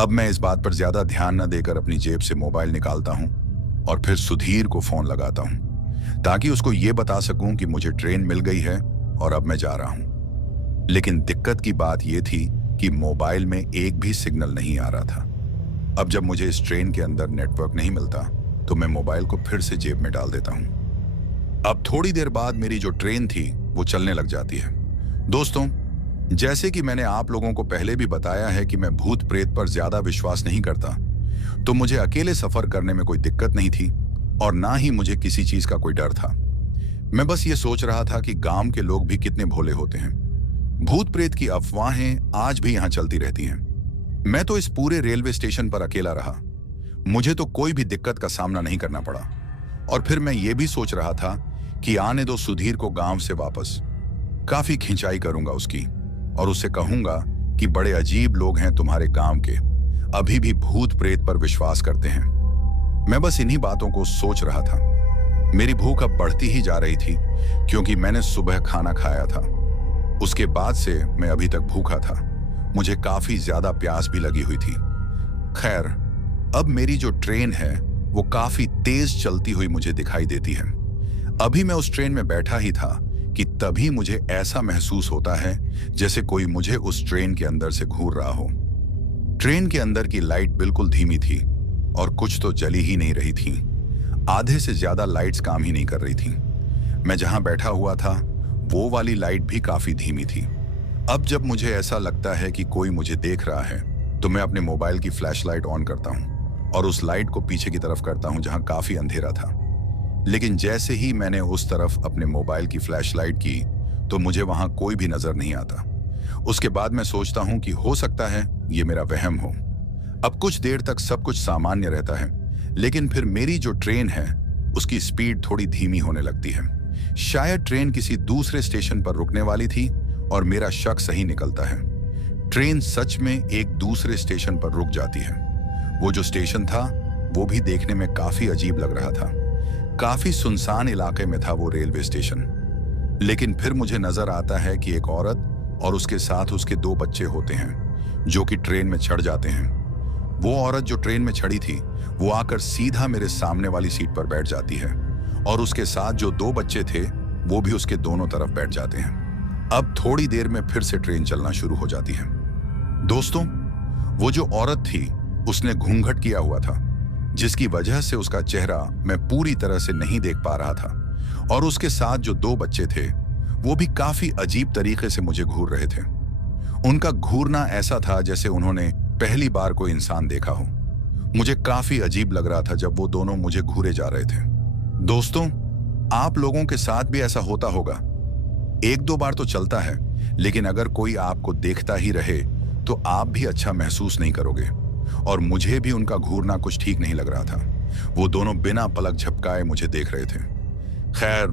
अब मैं इस बात पर ज्यादा ध्यान न देकर अपनी जेब से मोबाइल निकालता हूं और फिर सुधीर को फोन लगाता हूं, ताकि उसको ये बता सकूं कि मुझे ट्रेन मिल गई है और अब मैं जा रहा हूं। लेकिन दिक्कत की बात यह थी कि मोबाइल में एक भी सिग्नल नहीं आ रहा था। अब जब मुझे इस ट्रेन के अंदर नेटवर्क नहीं मिलता, तो मैं मोबाइल को फिर से जेब में डाल देता हूं। अब थोड़ी देर बाद मेरी जो ट्रेन थी वो चलने लग जाती है। दोस्तों, जैसे कि मैंने आप लोगों को पहले भी बताया है कि मैं भूत प्रेत पर ज्यादा विश्वास नहीं करता, तो मुझे अकेले सफर करने में कोई दिक्कत नहीं थी और ना ही मुझे किसी चीज का कोई डर था। मैं बस ये सोच रहा था कि गांव के लोग भी कितने भोले होते हैं। भूत प्रेत की अफवाहें आज भी यहां चलती रहती हैं। मैं तो इस पूरे रेलवे स्टेशन पर अकेला रहा, मुझे तो कोई भी दिक्कत का सामना नहीं करना पड़ा। और फिर मैं ये भी सोच रहा था कि आने दो सुधीर को गांव से वापस, काफी खिंचाई करूंगा उसकी और उससे कहूंगा कि बड़े अजीब लोग हैं तुम्हारे गांव के, अभी भी भूत प्रेत पर विश्वास करते हैं। मैं बस इन्हीं बातों को सोच रहा था। मेरी भूख अब बढ़ती ही जा रही थी क्योंकि मैंने सुबह खाना खाया था। उसके बाद से मैं अभी तक भूखा था। मुझे काफी ज्यादा प्यास भी लगी हुई थी। खैर, अब मेरी जो ट्रेन है वो काफी तेज चलती हुई मुझे दिखाई देती है। अभी मैं उस ट्रेन में बैठा ही था कि तभी मुझे ऐसा महसूस होता है जैसे कोई मुझे उस ट्रेन के अंदर से घूर रहा हो। ट्रेन के अंदर की लाइट बिल्कुल धीमी थी और कुछ तो जली ही नहीं रही थी। आधे से ज्यादा लाइट्स काम ही नहीं कर रही थी। मैं जहां बैठा हुआ था वो वाली लाइट भी काफी धीमी थी। अब जब मुझे ऐसा लगता है कि कोई मुझे देख रहा है तो मैं अपने मोबाइल की फ्लैशलाइट ऑन करता हूं और उस लाइट को पीछे की तरफ करता हूं जहां काफी अंधेरा था। लेकिन जैसे ही मैंने उस तरफ अपने मोबाइल की फ्लैशलाइट की तो मुझे वहां कोई भी नजर नहीं आता। उसके बाद मैं सोचता हूं कि हो सकता है ये मेरा वहम हो। अब कुछ देर तक सब कुछ सामान्य रहता है, लेकिन फिर मेरी जो ट्रेन है उसकी स्पीड थोड़ी धीमी होने लगती है। शायद ट्रेन किसी दूसरे स्टेशन पर रुकने वाली थी और मेरा शक सही निकलता है। ट्रेन सच में एक दूसरे स्टेशन पर रुक जाती है। वो जो स्टेशन था वो भी देखने में काफी अजीब लग रहा था। काफी सुनसान इलाके में था वो रेलवे स्टेशन। लेकिन फिर मुझे नजर आता है कि एक औरत और उसके साथ उसके 2 बच्चे होते हैं जो कि ट्रेन में चढ़ जाते हैं। वो औरत जो ट्रेन में चढ़ी थी वो आकर सीधा मेरे सामने वाली सीट पर बैठ जाती है और उसके साथ जो 2 बच्चे थे वो भी उसके दोनों तरफ बैठ जाते हैं। अब थोड़ी देर में फिर से ट्रेन चलना शुरू हो जाती है। दोस्तों, वो जो औरत थी उसने घूंघट किया हुआ था, जिसकी वजह से उसका चेहरा मैं पूरी तरह से नहीं देख पा रहा था, और उसके साथ जो 2 बच्चे थे वो भी काफी अजीब तरीके से मुझे घूर रहे थे। उनका घूरना ऐसा था जैसे उन्होंने पहली बार कोई इंसान देखा हो। मुझे काफी अजीब लग रहा था जब वो दोनों मुझे घूरे जा रहे थे। दोस्तों, आप लोगों के साथ भी ऐसा होता होगा। 1-2 बार तो चलता है, लेकिन अगर कोई आपको देखता ही रहे तो आप भी अच्छा महसूस नहीं करोगे। और मुझे भी उनका घूरना कुछ ठीक नहीं लग रहा था। वो दोनों बिना पलक झपकाए मुझे देख रहे थे। खैर,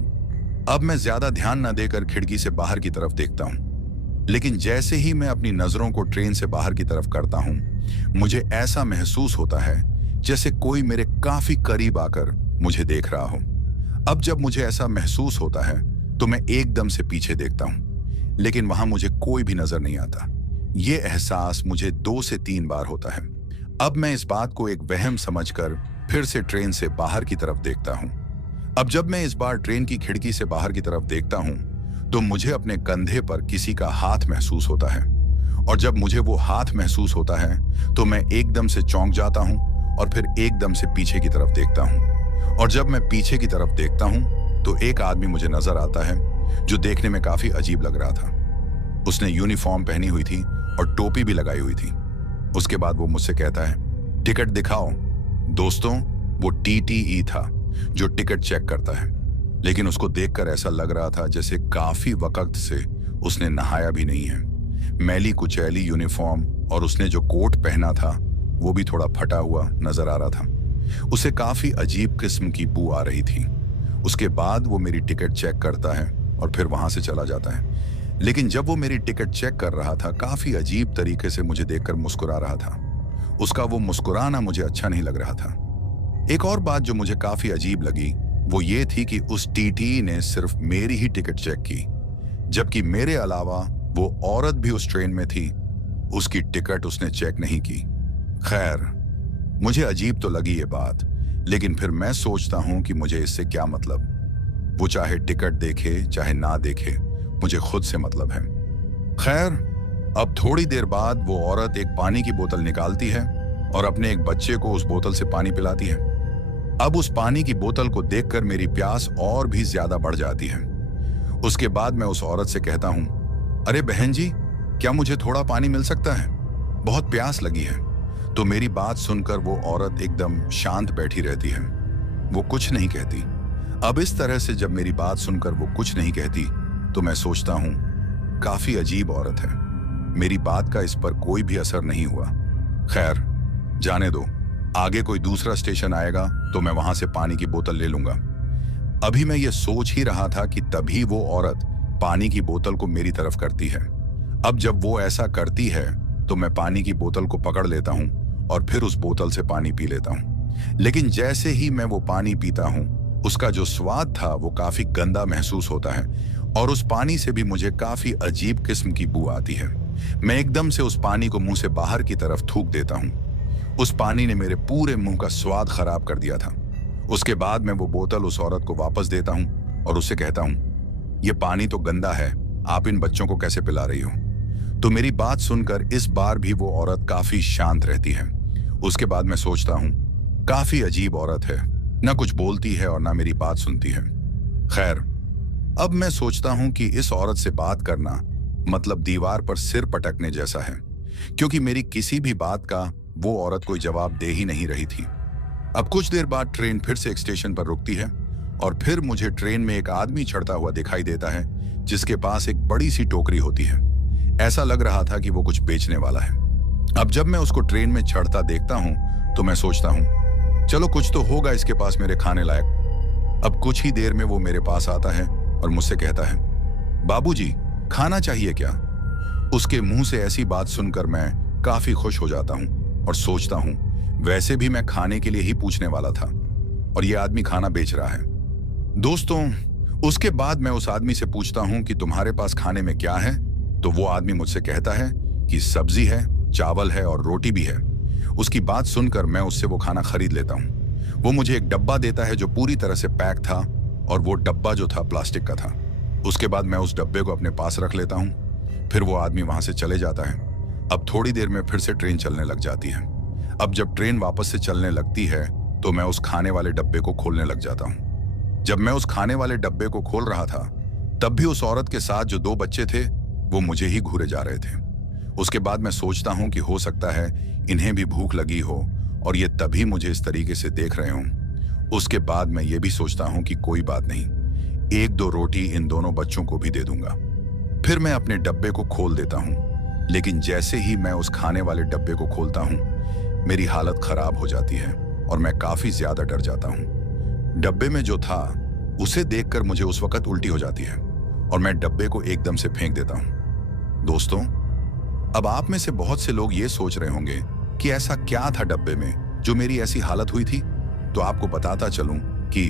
अब मैं ज्यादा ध्यान न देकर खिड़की से बाहर की तरफ देखता हूं। लेकिन जैसे ही मैं अपनी नजरों को ट्रेन से बाहर की तरफ करता हूं, मुझे ऐसा महसूस होता है जैसे कोई मेरे काफी करीब आकर मुझे देख रहा हो। अब जब मुझे ऐसा महसूस होता है तो मैं एकदम से पीछे देखता हूं, लेकिन वहां मुझे कोई भी नजर नहीं आता। ये एहसास मुझे 2 से 3 बार होता है। अब मैं इस बात को एक वहम समझकर फिर से ट्रेन से बाहर की तरफ देखता हूं। अब जब मैं इस बार ट्रेन की खिड़की से बाहर की तरफ देखता हूं तो मुझे अपने कंधे पर किसी का हाथ महसूस होता है, और जब मुझे वो हाथ महसूस होता है तो मैं एकदम से चौंक जाता हूं और फिर एकदम से पीछे की तरफ देखता हूं। और जब मैं पीछे की तरफ देखता हूं तो एक आदमी मुझे नजर आता है जो देखने में काफी अजीब लग रहा था। उसने यूनिफॉर्म पहनी हुई थी और टोपी भी लगाई हुई थी। उसके बाद वो मुझसे कहता है, टिकट दिखाओ। दोस्तों, वो टीटीई था जो टिकट चेक करता है। लेकिन उसको देखकर ऐसा लग रहा था जैसे काफी वक्त से उसने नहाया भी नहीं है। मैली कुचैली यूनिफॉर्म और उसने जो कोट पहना था वो भी थोड़ा फटा हुआ नजर आ रहा था। उसे काफी अजीब किस्म की बू आ रही थी। उसके बाद वो मेरी टिकट चेक करता है और फिर वहां से चला जाता है। लेकिन जब वो मेरी टिकट चेक कर रहा था, काफी अजीब तरीके से मुझे देखकर मुस्कुरा रहा था। उसका वो मुस्कुराना मुझे अच्छा नहीं लग रहा था। एक और बात जो मुझे काफी अजीब लगी वो ये थी कि उस टीटी ने सिर्फ मेरी ही टिकट चेक की, जबकि मेरे अलावा वो औरत भी उस ट्रेन में थी, उसकी टिकट उसने चेक नहीं की। खैर, मुझे अजीब तो लगी ये बात, लेकिन फिर मैं सोचता हूं कि मुझे इससे क्या मतलब। वो चाहे टिकट देखे चाहे ना देखे, मुझे खुद से मतलब है। खैर, अब थोड़ी देर बाद वो औरत एक पानी की बोतल निकालती है और अपने एक बच्चे को उस बोतल से पानी पिलाती है। अब उस पानी की बोतल को देखकर मेरी प्यास और भी ज्यादा बढ़ जाती है। उसके बाद मैं उस औरत से कहता हूं, अरे बहन जी, क्या मुझे थोड़ा पानी मिल सकता है? बहुत प्यास लगी है। तो मेरी बात सुनकर वो औरत एकदम शांत बैठी रहती है। वो कुछ नहीं कहती। अब इस तरह से जब मेरी बात सुनकर वो कुछ नहीं कहती तो मैं सोचता हूं, काफी अजीब औरत है। मेरी बात का इस पर कोई भी असर नहीं हुआ। खैर, जाने दो। आगे कोई दूसरा स्टेशन आएगा तो मैं वहां से पानी की बोतल ले लूंगा। अभी मैं ये सोच ही रहा था कि तभी वो औरत पानी की बोतल को मेरी तरफ करती है। अब जब वो ऐसा करती है तो मैं पानी की बोतल को पकड़ लेता हूं और फिर उस बोतल से पानी पी लेता हूँ। लेकिन जैसे ही मैं वो पानी पीता हूँ, उसका जो स्वाद था वो काफी गंदा महसूस होता है और उस पानी से भी मुझे काफी अजीब किस्म की बू आती है। मैं एकदम से उस पानी को मुंह से बाहर की तरफ थूक देता हूँ। उस पानी ने मेरे पूरे मुंह का स्वाद खराब कर दिया था। उसके बाद मैं वो बोतल उस औरत को वापस देता हूँ और उससे कहता हूँ, ये पानी तो गंदा है, आप इन बच्चों को कैसे पिला रही हो? तो मेरी बात सुनकर इस बार भी वो औरत काफी शांत रहती है। उसके बाद मैं सोचता हूँ, काफी अजीब औरत है, ना कुछ बोलती है और ना मेरी बात सुनती है। खैर, अब मैं सोचता हूँ कि इस औरत से बात करना मतलब दीवार पर सिर पटकने जैसा है, क्योंकि मेरी किसी भी बात का वो औरत कोई जवाब दे ही नहीं रही थी। अब कुछ देर बाद ट्रेन फिर से एक स्टेशन पर रुकती है और फिर मुझे ट्रेन में एक आदमी चढ़ता हुआ दिखाई देता है, जिसके पास एक बड़ी सी टोकरी होती है। ऐसा लग रहा था कि वो कुछ बेचने वाला है। अब जब मैं उसको ट्रेन में चढ़ता देखता हूँ तो मैं सोचता हूँ, चलो कुछ तो होगा इसके पास मेरे खाने लायक। अब कुछ ही देर में वो मेरे पास आता है और मुझसे कहता है, बाबूजी, खाना चाहिए क्या? उसके मुंह से ऐसी बात सुनकर मैं काफी खुश हो जाता हूँ और सोचता हूँ, वैसे भी मैं खाने के लिए ही पूछने वाला था और ये आदमी खाना बेच रहा है। दोस्तों, उसके बाद मैं उस आदमी से पूछता हूँ कि तुम्हारे पास खाने में क्या है? तो वो आदमी मुझसे कहता है कि सब्जी है, चावल है और रोटी भी है। उसकी बात सुनकर मैं उससे वो खाना खरीद लेता हूँ। वो मुझे एक डब्बा देता है जो पूरी तरह से पैक था और वो डब्बा जो था प्लास्टिक का था। उसके बाद मैं उस डब्बे को अपने पास रख लेता हूँ। फिर वो आदमी वहां से चले जाता है। अब थोड़ी देर में फिर से ट्रेन चलने लग जाती है। अब जब ट्रेन वापस से चलने लगती है तो मैं उस खाने वाले डब्बे को खोलने लग जाता हूँ। जब मैं उस खाने वाले डब्बे को खोल रहा था तब भी उस औरत के साथ जो 2 बच्चे थे वो मुझे ही घूरे जा रहे थे। उसके बाद मैं सोचता हूँ कि हो सकता है इन्हें भी भूख लगी हो और ये तभी मुझे इस तरीके से देख रहे हों। उसके बाद मैं ये भी सोचता हूँ कि कोई बात नहीं, 1-2 रोटी इन दोनों बच्चों को भी दे दूंगा। फिर मैं अपने डब्बे को खोल देता हूँ। लेकिन जैसे ही मैं उस खाने वाले डब्बे को खोलता हूँ, मेरी हालत खराब हो जाती है और मैं काफी ज्यादा डर जाता हूँ। डब्बे में जो था उसे देखकर मुझे उस वक्त उल्टी हो जाती है और मैं डब्बे को एकदम से फेंक देता हूँ। दोस्तों, अब आप में से बहुत से लोग ये सोच रहे होंगे कि ऐसा क्या था डब्बे में जो मेरी ऐसी हालत हुई थी। तो आपको बताता चलूं कि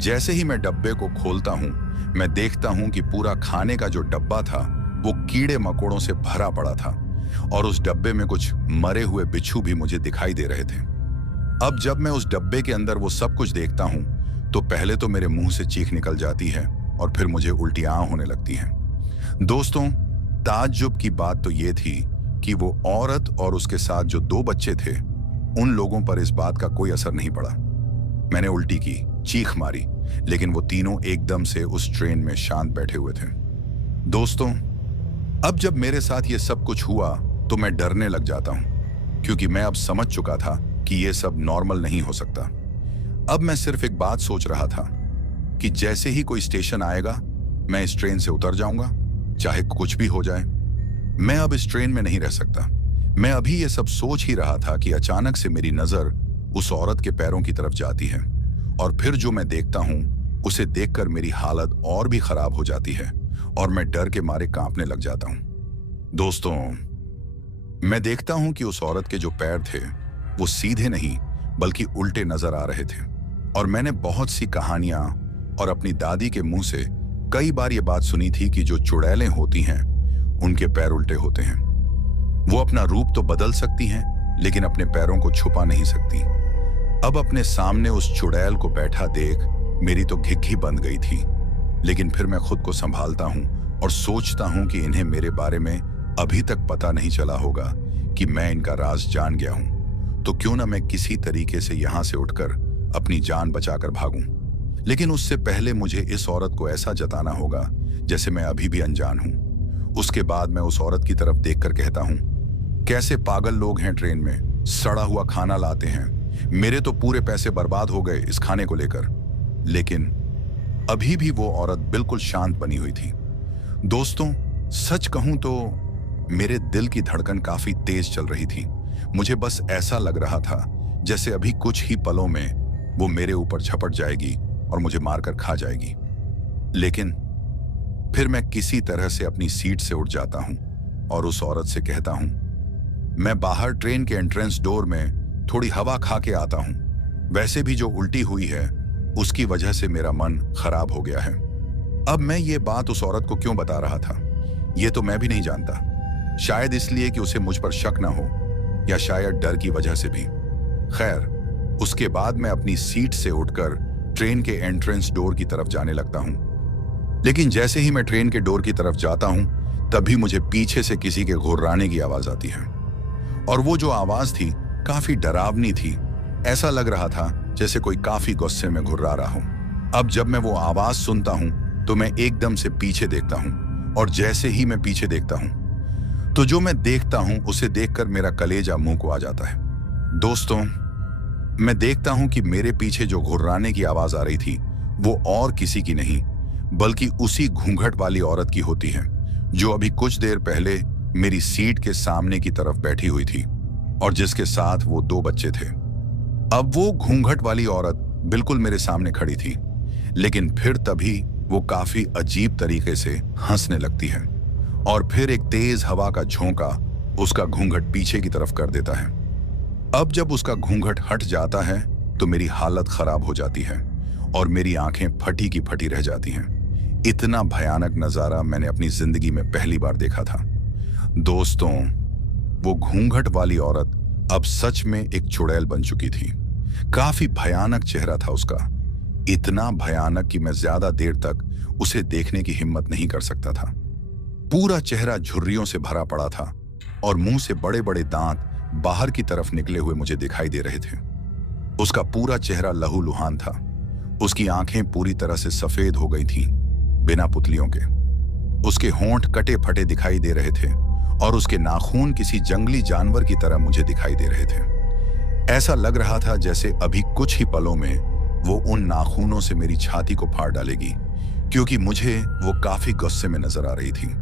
जैसे ही मैं डब्बे को खोलता हूं, मैं देखता हूं कि पूरा खाने का जो डब्बा था वो कीड़े मकोड़ों से भरा पड़ा था और उस डब्बे में कुछ मरे हुए बिच्छू भी मुझे दिखाई दे रहे थे। अब जब मैं उस डब्बे के अंदर वो सब कुछ देखता हूं तो पहले तो मेरे मुंह से चीख निकल जाती है और फिर मुझे उल्टियां होने लगती हैं। दोस्तों, ताज्जुब की बात तो ये थी कि वो औरत और उसके साथ जो 2 बच्चे थे, उन लोगों पर इस बात का कोई असर नहीं पड़ा। मैंने उल्टी की, चीख मारी, लेकिन वो तीनों एकदम से उस ट्रेन में शांत बैठे हुए थे। दोस्तों, अब जब मेरे साथ ये सब कुछ हुआ तो मैं डरने लग जाता हूं, क्योंकि मैं अब समझ चुका था कि ये सब नॉर्मल नहीं हो सकता। अब मैं सिर्फ एक बात सोच रहा था कि जैसे ही कोई स्टेशन आएगा मैं इस ट्रेन से उतर जाऊंगा, चाहे कुछ भी हो जाए। मैं अब इस ट्रेन में नहीं रह सकता। मैं अभी ये सब सोच ही रहा था कि अचानक से मेरी नजर उस औरत के पैरों की तरफ जाती है और फिर जो मैं देखता हूं उसे देखकर मेरी हालत और भी खराब हो जाती है और मैं डर के मारे कांपने लग जाता हूं। दोस्तों, मैं देखता हूं कि उस औरत के जो पैर थे वो सीधे नहीं बल्कि उल्टे नजर आ रहे थे और मैंने बहुत सी कहानियां और अपनी दादी के मुंह से कई बार ये बात सुनी थी कि जो चुड़ैलें होती हैं उनके पैर उल्टे होते हैं। वो अपना रूप तो बदल सकती हैं लेकिन अपने पैरों को छुपा नहीं सकती। अब अपने सामने उस चुड़ैल को बैठा देख मेरी तो घिघी बंद गई थी, लेकिन फिर मैं खुद को संभालता हूं और सोचता हूं कि इन्हें मेरे बारे में अभी तक पता नहीं चला होगा कि मैं इनका राज जान गया हूं, तो क्यों ना मैं किसी तरीके से यहां से उठकर अपनी जान बचाकर भागूं। लेकिन उससे पहले मुझे इस औरत को ऐसा जताना होगा जैसे मैं अभी भी अनजान हूं। उसके बाद मैं उस औरत की तरफ देखकर कहता हूं, कैसे पागल लोग हैं, ट्रेन में सड़ा हुआ खाना लाते हैं, मेरे तो पूरे पैसे बर्बाद हो गए इस खाने को लेकर। लेकिन अभी भी वो औरत बिल्कुल शांत बनी हुई थी। दोस्तों, सच कहूं तो मेरे दिल की धड़कन काफी तेज चल रही थी। मुझे बस ऐसा लग रहा था जैसे अभी कुछ ही पलों में वो मेरे ऊपर झपट जाएगी और मुझे मारकर खा जाएगी। लेकिन फिर मैं किसी तरह से अपनी सीट से उठ जाता हूं और उस औरत से कहता हूं, मैं बाहर ट्रेन के एंट्रेंस डोर में थोड़ी हवा खा के आता हूं। वैसे भी जो उल्टी हुई है उसकी वजह से मेरा मन खराब हो गया है। अब मैं ये बात उस औरत को क्यों बता रहा था ये तो मैं भी नहीं जानता। शायद इसलिए कि उसे मुझ पर शक ना हो, या शायद डर की वजह से भी। खैर, उसके बाद मैं अपनी सीट से उठकर ट्रेन के एंट्रेंस डोर की तरफ जाने लगता हूं। लेकिन जैसे ही मैं ट्रेन के डोर की तरफ जाता हूं तभी मुझे पीछे से किसी के घुर्राने की आवाज आती है। और वो जो आवाज थी काफी डरावनी थी। ऐसा लग रहा था जैसे कोई काफी गुस्से में घुर्रा रहा हो। अब जब मैं वो आवाज सुनता हूं तो मैं एकदम से पीछे देखता हूं, और जैसे ही मैं पीछे देखता हूं तो जो मैं देखता हूं उसे देखकर मेरा कलेजा मुंह को आ जाता है। दोस्तों, मैं देखता हूं कि मेरे पीछे जो घुर्राने की आवाज आ रही थी वो और किसी की नहीं बल्कि उसी घूंघट वाली औरत की होती है जो अभी कुछ देर पहले मेरी सीट के सामने की तरफ बैठी हुई थी और जिसके साथ वो 2 बच्चे थे। अब वो घूंघट वाली औरत बिल्कुल मेरे सामने खड़ी थी, लेकिन फिर तभी वो काफी अजीब तरीके से हंसने लगती है और फिर एक तेज हवा का झोंका उसका घूंघट पीछे की तरफ कर देता है। अब जब उसका घूंघट हट जाता है तो मेरी हालत खराब हो जाती है और मेरी आंखें फटी की फटी रह जाती हैं। इतना भयानक नजारा मैंने अपनी जिंदगी में पहली बार देखा था। दोस्तों, वो घूंघट वाली औरत अब सच में एक चुड़ैल बन चुकी थी। काफी भयानक चेहरा था उसका, इतना भयानक कि मैं ज्यादा देर तक उसे देखने की हिम्मत नहीं कर सकता था। पूरा चेहरा झुर्रियों से भरा पड़ा था और मुंह से बड़े बड़े दांत बाहर की तरफ निकले हुए मुझे दिखाई दे रहे थे। उसका पूरा चेहरा लहूलुहान था। उसकी आंखें पूरी तरह से सफेद हो गई थीं, बिना पुतलियों के। उसके होंठ कटे फटे दिखाई दे रहे थे और उसके नाखून किसी जंगली जानवर की तरह मुझे दिखाई दे रहे थे। ऐसा लग रहा था जैसे अभी कुछ ही पलों में वो उन नाखूनों से मेरी छाती को फाड़ डालेगी, क्योंकि मुझे वो काफी गुस्से में नजर आ रही थी।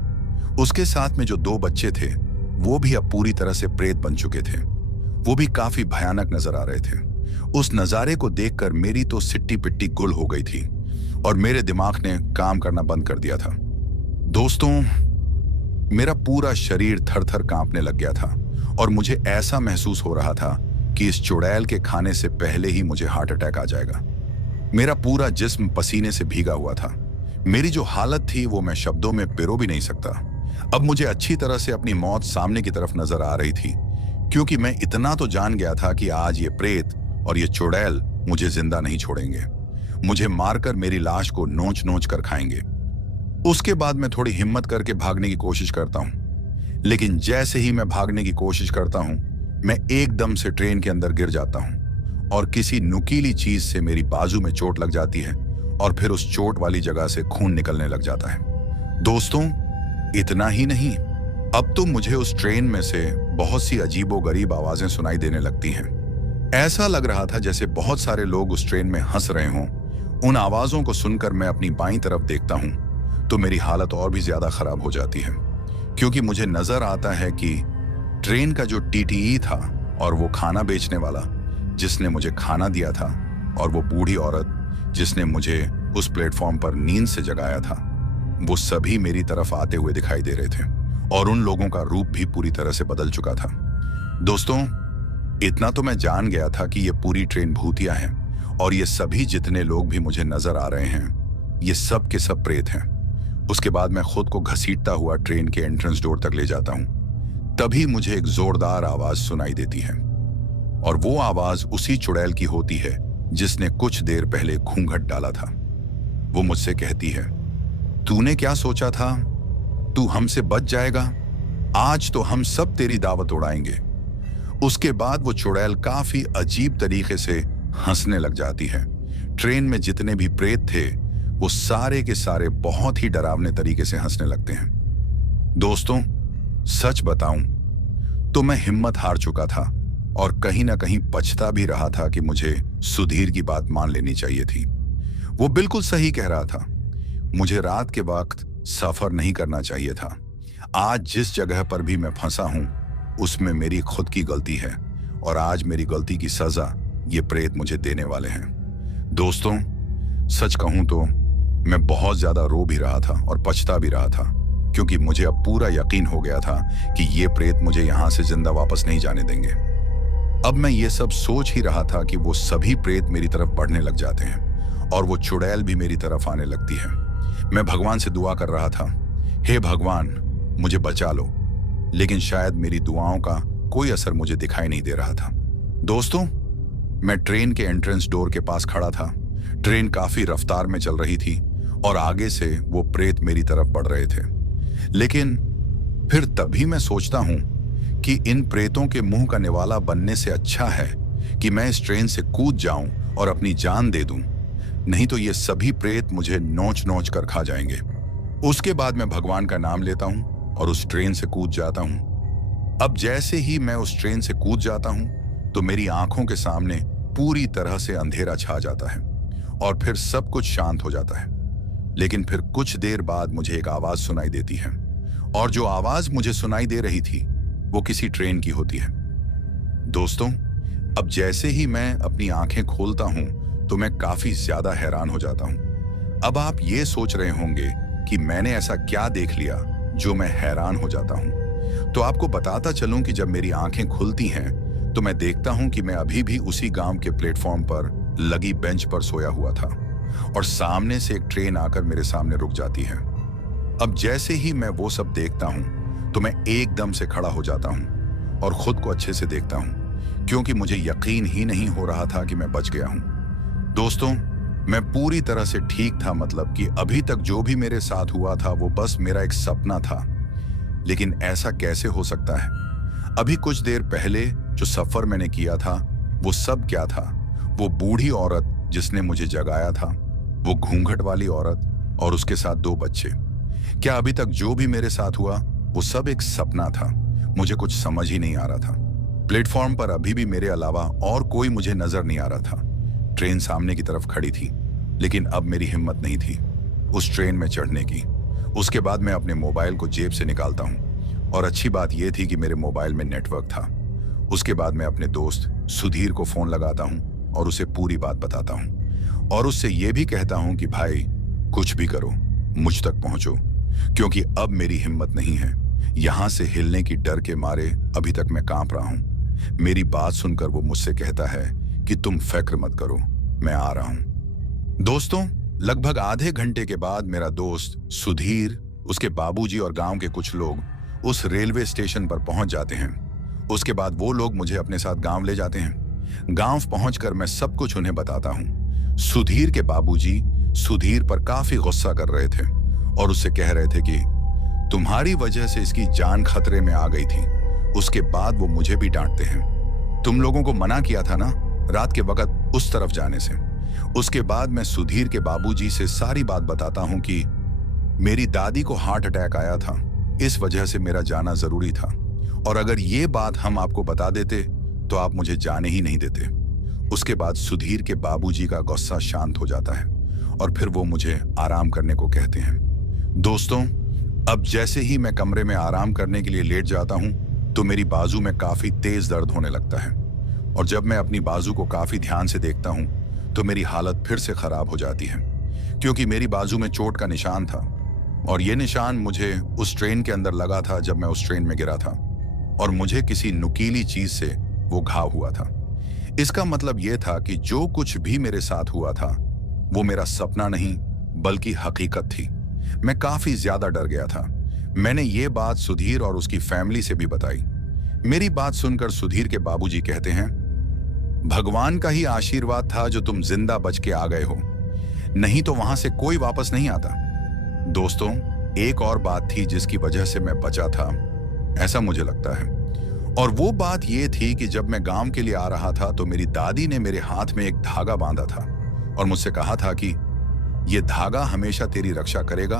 उसके साथ में जो 2 बच्चे थे वो भी अब पूरी तरह से प्रेत बन चुके थे। वो भी काफी भयानक नजर आ रहे थे। उस नजारे को देखकर मेरी तो सिट्टी पिट्टी गुल हो गई थी और मेरे दिमाग ने काम करना बंद कर दिया था। दोस्तों, मेरा पूरा शरीर थर-थर कांपने लग गया था और मुझे ऐसा महसूस हो रहा था कि इस चुड़ैल के खाने से पहले ही मुझे हार्ट अटैक आ जाएगा। मेरा पूरा जिस्म पसीने से भीगा हुआ था। मेरी जो हालत थी वो मैं शब्दों में पिरो भी नहीं सकता। अब मुझे अच्छी तरह से अपनी मौत सामने की तरफ नजर आ रही थी, क्योंकि मैं इतना तो जान गया था कि आज ये प्रेत और ये चुड़ैल मुझे जिंदा नहीं छोड़ेंगे। मुझे मारकर मेरी लाश को नोच नोच कर खाएंगे। उसके बाद मैं थोड़ी हिम्मत करके भागने की कोशिश करता हूं, लेकिन जैसे ही मैं भागने की कोशिश करता हूं मैं एकदम से ट्रेन के अंदर गिर जाता हूं और किसी नुकीली चीज से मेरी बाजू में चोट लग जाती है और फिर उस चोट वाली जगह से खून निकलने लग जाता है। दोस्तों, इतना ही नहीं, अब तो मुझे उस ट्रेन में से बहुत सी अजीबोगरीब आवाजें सुनाई देने लगती हैं। ऐसा लग रहा था जैसे बहुत सारे लोग उस ट्रेन में हंस रहे हों। उन आवाजों को सुनकर मैं अपनी बाईं तरफ देखता हूं तो मेरी हालत और भी ज्यादा खराब हो जाती है, क्योंकि मुझे नजर आता है कि ट्रेन का जो टीटीई था और वो खाना बेचने वाला जिसने मुझे खाना दिया था और वो बूढ़ी औरत जिसने मुझे उस प्लेटफॉर्म पर नींद से जगाया था, वो सभी मेरी तरफ आते हुए दिखाई दे रहे थे और उन लोगों का रूप भी पूरी तरह से बदल चुका था। दोस्तों, इतना तो मैं जान गया था कि ये पूरी ट्रेन भूतिया है और ये सभी जितने लोग भी मुझे नजर आ रहे हैं ये सब के सब प्रेत हैं। उसके बाद मैं खुद को घसीटता हुआ ट्रेन के एंट्रेंस डोर तक ले जाता हूं। तभी मुझे एक जोरदार आवाज सुनाई देती है और वो आवाज उसी चुड़ैल की होती है जिसने कुछ देर पहले घूंघट डाला था। वो मुझसे कहती है, तूने क्या सोचा था? तू हमसे बच जाएगा? आज तो हम सब तेरी दावत उड़ाएंगे। उसके बाद वो चुड़ैल काफी अजीब तरीके से हंसने लग जाती है। ट्रेन में जितने भी प्रेत थे वो सारे के सारे बहुत ही डरावने तरीके से हंसने लगते हैं। दोस्तों, सच बताऊं तो मैं हिम्मत हार चुका था और कहीं ना कहीं पछता भी रहा था कि मुझे सुधीर की बात मान लेनी चाहिए थी। वो बिल्कुल सही कह रहा था। मुझे रात के वक्त सफर नहीं करना चाहिए था। आज जिस जगह पर भी मैं फंसा हूं उसमें मेरी खुद की गलती है और आज मेरी गलती की सजा ये प्रेत मुझे देने वाले हैं। दोस्तों, सच कहूं तो मैं बहुत ज्यादा रो भी रहा था और पछता भी रहा था। क्योंकि मुझे अब पूरा यकीन हो गया था कि ये प्रेत मुझे यहां से जिंदा वापस नहीं जाने देंगे। अब मैं ये सब सोच ही रहा था कि वो सभी प्रेत मेरी तरफ बढ़ने लग जाते हैं और वो चुड़ैल भी मेरी तरफ आने लगती है। मैं भगवान से दुआ कर रहा था, हे भगवान मुझे बचा लो, लेकिन शायद मेरी दुआओं का कोई असर मुझे दिखाई नहीं दे रहा था। दोस्तों, मैं ट्रेन के एंट्रेंस डोर के पास खड़ा था। ट्रेन काफी रफ्तार में चल रही थी और आगे से वो प्रेत मेरी तरफ बढ़ रहे थे। लेकिन फिर तभी मैं सोचता हूं कि इन प्रेतों के मुंह का निवाला बनने से अच्छा है कि मैं इस ट्रेन से कूद जाऊं और अपनी जान दे दूं, नहीं तो ये सभी प्रेत मुझे नोच नोच कर खा जाएंगे। उसके बाद मैं भगवान का नाम लेता हूं और उस ट्रेन से कूद जाता हूं। अब जैसे ही मैं उस ट्रेन से कूद जाता हूं तो मेरी आंखों के सामने पूरी तरह से अंधेरा छा जाता है और फिर सब कुछ शांत हो जाता है। लेकिन फिर कुछ देर बाद मुझे एक आवाज सुनाई देती है और जो आवाज मुझे सुनाई दे रही थी वो किसी ट्रेन की होती है। दोस्तों, अब जैसे ही मैं अपनी आंखें खोलता हूं तो मैं काफी ज्यादा हैरान हो जाता हूं। अब आप ये सोच रहे होंगे कि मैंने ऐसा क्या देख लिया जो मैं हैरान हो जाता हूं। तो आपको बताता चलूं कि जब मेरी आंखें खुलती हैं तो मैं देखता हूं कि मैं अभी भी उसी गांव के प्लेटफॉर्म पर लगी बेंच पर सोया हुआ था और सामने से एक ट्रेन आकर मेरे सामने रुक जाती है। अब जैसे ही मैं वो सब देखता हूं तो मैं एकदम से खड़ा हो जाता हूं और खुद को अच्छे से देखता हूं, क्योंकि मुझे यकीन ही नहीं हो रहा था कि मैं बच गया हूं। दोस्तों, मैं पूरी तरह से ठीक था, मतलब कि अभी तक जो भी मेरे साथ हुआ था वो बस मेरा एक सपना था। लेकिन ऐसा कैसे हो सकता है? अभी कुछ देर पहले जो सफर मैंने किया था वो सब क्या था? वो बूढ़ी औरत जिसने मुझे जगाया था, वो घूंघट वाली औरत और उसके साथ 2 बच्चे। क्या अभी तक जो भी मेरे साथ हुआ वो सब एक सपना था? मुझे कुछ समझ ही नहीं आ रहा था। प्लेटफॉर्म पर अभी भी मेरे अलावा और कोई मुझे नजर नहीं आ रहा था। ट्रेन सामने की तरफ खड़ी थी, लेकिन अब मेरी हिम्मत नहीं थी उस ट्रेन में चढ़ने की। उसके बाद मैं अपने मोबाइल को जेब से निकालता हूं और अच्छी बात यह थी कि मेरे मोबाइल में नेटवर्क था। उसके बाद मैं अपने दोस्त सुधीर को फोन लगाता हूं और उसे पूरी बात बताता हूं और उससे यह भी कहता हूं कि भाई कुछ भी करो, मुझ तक पहुंचो, क्योंकि अब मेरी हिम्मत नहीं है। यहां से हिलने की डर के मारे अभी तक मैं कांप रहा हूं। मेरी बात सुनकर वो मुझसे कहता है कि तुम फिक्र मत करो, मैं आ रहा हूं। दोस्तों, लगभग आधे घंटे के बाद मेरा दोस्त सुधीर, उसके बाबूजी और गांव के कुछ लोग उस रेलवे स्टेशन पर पहुंच जाते हैं। उसके बाद वो लोग मुझे अपने साथ गांव ले जाते हैं। गांव पहुंचकर मैं सब कुछ उन्हें बताता हूं। सुधीर के बाबूजी सुधीर पर काफी गुस्सा कर रहे थे और उससे कह रहे थे कि तुम्हारी वजह से इसकी जान खतरे में आ गई थी। उसके बाद वो मुझे भी डांटते हैं, तुम लोगों को मना किया था ना रात के वक्त उस तरफ जाने से। उसके बाद मैं सुधीर के बाबूजी से सारी बात बताता हूं कि मेरी दादी को हार्ट अटैक आया था, इस वजह से मेरा जाना जरूरी था, और अगर ये बात हम आपको बता देते तो आप मुझे जाने ही नहीं देते। उसके बाद सुधीर के बाबूजी का गुस्सा शांत हो जाता है और फिर वो मुझे आराम करने को कहते हैं। दोस्तों, अब जैसे ही मैं कमरे में आराम करने के लिए लेट जाता हूं तो मेरी बाजू में काफी तेज दर्द होने लगता है, और जब मैं अपनी बाजू को काफी ध्यान से देखता हूं तो मेरी हालत फिर से खराब हो जाती है, क्योंकि मेरी बाजू में चोट का निशान था और ये निशान मुझे उस ट्रेन के अंदर लगा था जब मैं उस ट्रेन में गिरा था, और मुझे किसी नुकीली चीज से वो घाव हुआ था। इसका मतलब ये था कि जो कुछ भी मेरे साथ हुआ था वो मेरा सपना नहीं बल्कि हकीकत थी। मैं काफी ज्यादा डर गया था। मैंने ये बात सुधीर और उसकी फैमिली से भी बताई। मेरी बात सुनकर सुधीर के बाबूजी कहते हैं, भगवान का ही आशीर्वाद था जो तुम जिंदा बच के आ गए हो, नहीं तो वहां से कोई वापस नहीं आता। दोस्तों, एक और बात थी जिसकी वजह से मैं बचा था, ऐसा मुझे लगता है, और वो बात ये थी कि जब मैं गांव के लिए आ रहा था तो मेरी दादी ने मेरे हाथ में एक धागा बांधा था और मुझसे कहा था कि ये धागा हमेशा तेरी रक्षा करेगा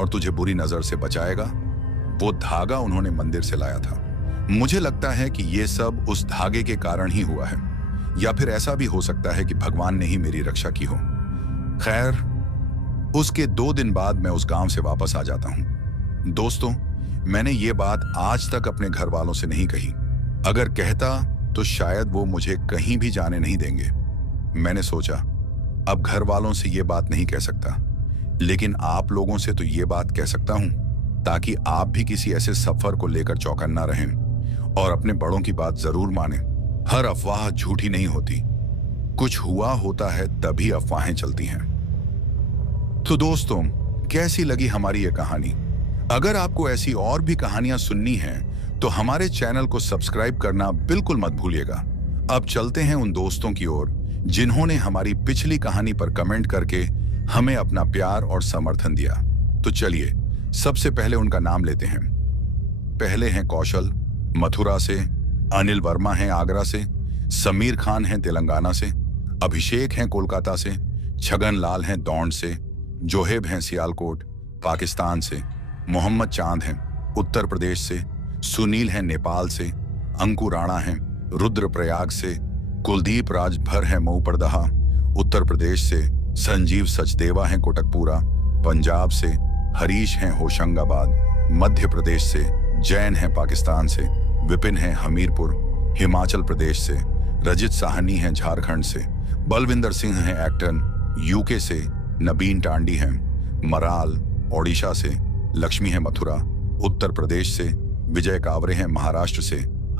और तुझे बुरी नजर से बचाएगा। वो धागा उन्होंने मंदिर से लाया था। मुझे लगता है कि ये सब उस धागे के कारण ही हुआ है, या फिर ऐसा भी हो सकता है कि भगवान ने ही मेरी रक्षा की हो। खैर, उसके 2 दिन बाद मैं उस गांव से वापस आ जाता हूं। दोस्तों, मैंने ये बात आज तक अपने घर वालों से नहीं कही। अगर कहता तो शायद वो मुझे कहीं भी जाने नहीं देंगे। मैंने सोचा अब घर वालों से ये बात नहीं कह सकता, लेकिन आप लोगों से तो ये बात कह सकता हूं। ताकि आप भी किसी ऐसे सफर को लेकर चौकन्ना रहें और अपने बड़ों की बात जरूर मानें। हर अफवाह झूठी नहीं होती, कुछ हुआ होता है तभी अफवाहें चलती हैं। तो दोस्तों, कैसी लगी हमारी ये कहानी? अगर आपको ऐसी और भी कहानियां सुननी हैं तो हमारे चैनल को सब्सक्राइब करना बिल्कुल मत भूलिएगा। अब चलते हैं उन दोस्तों की ओर जिन्होंने हमारी पिछली कहानी पर कमेंट करके हमें अपना प्यार और समर्थन दिया। तो चलिए सबसे पहले उनका नाम लेते हैं। पहले हैं कौशल, मथुरा से। अनिल वर्मा हैं आगरा से। समीर खान हैं तेलंगाना से। अभिषेक हैं कोलकाता से। छगन लाल हैं दौंड से। जोहेब हैं सियालकोट पाकिस्तान से। मोहम्मद चांद हैं उत्तर प्रदेश से। सुनील हैं नेपाल से। अंकु राणा हैं रुद्रप्रयाग से। कुलदीप राजभर हैं मऊ परदहा उत्तर प्रदेश से। संजीव सचदेवा हैं कोटकपुरा पंजाब से। हरीश हैं होशंगाबाद मध्य प्रदेश से। जैन हैं पाकिस्तान से। विपिन हैं हमीरपुर हिमाचल प्रदेश से। रजित साहनी हैं झारखंड से। बलविंदर सिंह हैं एक्टन यूके से। नबीन टांडी हैं मराल ओडिशा से। लक्ष्मी हैं मथुरा उत्तर प्रदेश से। विजय कावरे हैं महाराष्ट्र से।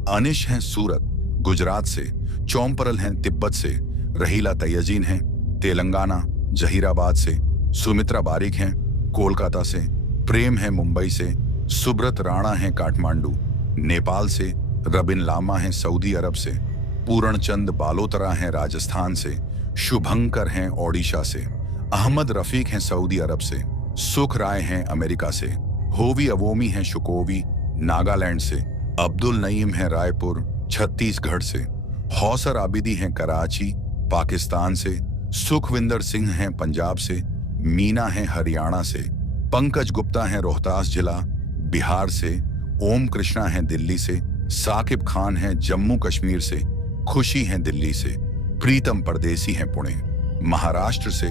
अनिश हैं सूरत गुजरात से। चौमपरल हैं तिब्बत से। रहीला तैयजीन हैं तेलंगाना जहीराबाद से। सुमित्रा बारिक हैं कोलकाता से। प्रेम हैं मुंबई से। सुब्रत राणा हैं काठमांडू नेपाल से। रबिन लामा हैं सऊदी अरब से। पूरणचंद बालोतरा हैं राजस्थान से। शुभंकर हैं ओडिशा से। अहमद रफीक हैं सऊदी अरब से। सुख राय हैं अमेरिका से। होवी अवोमी हैं शुकोवी नागालैंड से। अब्दुल नईम हैं रायपुर छत्तीसगढ़ से। हौसर आबिदी हैं कराची पाकिस्तान से। सुखविंदर सिंह हैं पंजाब से। मीना हैं हरियाणा से। पंकज गुप्ता हैं रोहतास जिला बिहार से। ओम कृष्णा हैं दिल्ली से। साकिब खान हैं जम्मू कश्मीर से। खुशी हैं दिल्ली से। प्रीतम परदेसी हैं पुणे महाराष्ट्र से।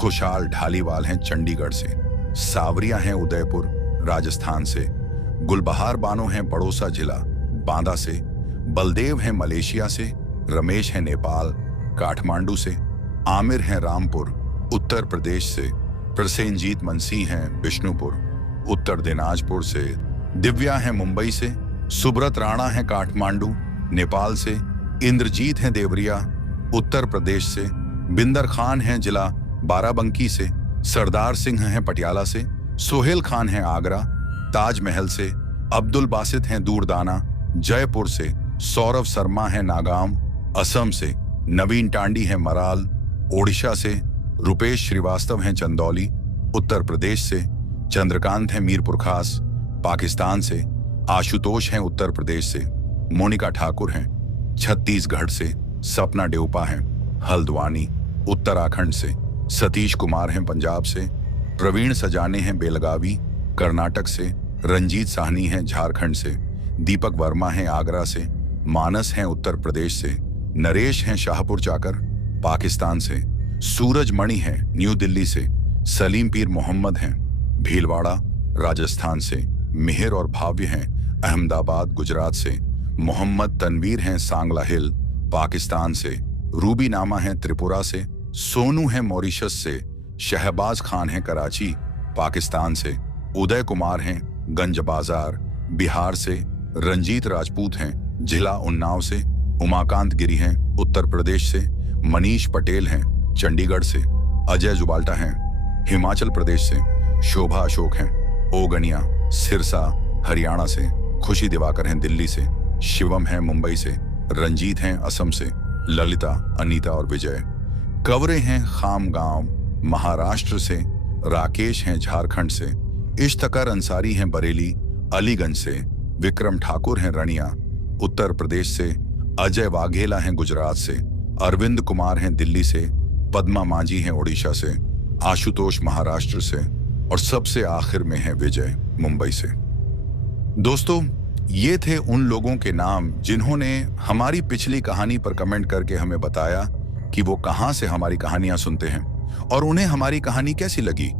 खुशहाल ढालीवाल हैं चंडीगढ़ से। सावरिया हैं उदयपुर राजस्थान से। गुलबहार बानो हैं बड़ौसा जिला बांदा से। बलदेव हैं मलेशिया से। रमेश हैं नेपाल काठमांडू से। आमिर हैं रामपुर उत्तर प्रदेश से। प्रसेनजीत मनसीह हैं बिष्णुपुर उत्तर दिनाजपुर से। दिव्या हैं मुंबई से। सुब्रत राणा हैं काठमांडू नेपाल से। इंद्रजीत हैं देवरिया उत्तर प्रदेश से। बिंदर खान हैं जिला बाराबंकी से। सरदार सिंह हैं पटियाला से। सोहेल खान हैं आगरा ताजमहल से। अब्दुल बासित हैं दूरदाना जयपुर से। सौरभ शर्मा हैं नागाम असम से। नवीन टांडी हैं मराल ओडिशा से। रुपेश श्रीवास्तव हैं चंदौली उत्तर प्रदेश से। चंद्रकांत हैं मीरपुर खास पाकिस्तान से। आशुतोष हैं उत्तर प्रदेश से। मोनिका ठाकुर हैं छत्तीसगढ़ से। सपना डेउपा हैं हल्द्वानी उत्तराखंड से। सतीश कुमार हैं पंजाब से। प्रवीण सजाने हैं बेलगावी कर्नाटक से। रंजीत साहनी हैं झारखंड से। दीपक वर्मा हैं आगरा से। मानस हैं उत्तर प्रदेश से। नरेश हैं शाहपुर चाकर पाकिस्तान से। सूरज मणि हैं न्यू दिल्ली से। सलीम पीर मोहम्मद हैं भीलवाड़ा राजस्थान से। मिहिर और भाव्य हैं अहमदाबाद गुजरात से। मोहम्मद तनवीर हैं सांगला हिल पाकिस्तान से। रूबी नामा हैं त्रिपुरा से। सोनू हैं मॉरिशस से। शहबाज खान हैं कराची पाकिस्तान से। उदय कुमार हैं गंज बाजार बिहार से। रंजीत राजपूत हैं जिला उन्नाव से। उमाकांत गिरी हैं उत्तर प्रदेश से। मनीष पटेल हैं चंडीगढ़ से। अजय जुबाल्टा हैं हिमाचल प्रदेश से। शोभा अशोक हैं ओगनिया सिरसा हरियाणा से। खुशी दिवाकर हैं दिल्ली से। शिवम हैं मुंबई से। रंजीत हैं असम से। ललिता अनीता और विजय। कवरे हैं खामगांव महाराष्ट्र से। राकेश हैं झारखंड से। इश्तकर अंसारी हैं बरेली अलीगंज से। विक्रम ठाकुर हैं रनिया उत्तर प्रदेश से। अजय वाघेला हैं गुजरात से। अरविंद कुमार हैं दिल्ली से। पद्मा मांझी हैं ओडिशा से। आशुतोष महाराष्ट्र से। और सबसे आखिर में है विजय मुंबई से। दोस्तों, ये थे उन लोगों के नाम जिन्होंने हमारी पिछली कहानी पर कमेंट करके हमें बताया कि वो कहां से हमारी कहानियां सुनते हैं और उन्हें हमारी कहानी कैसी लगी।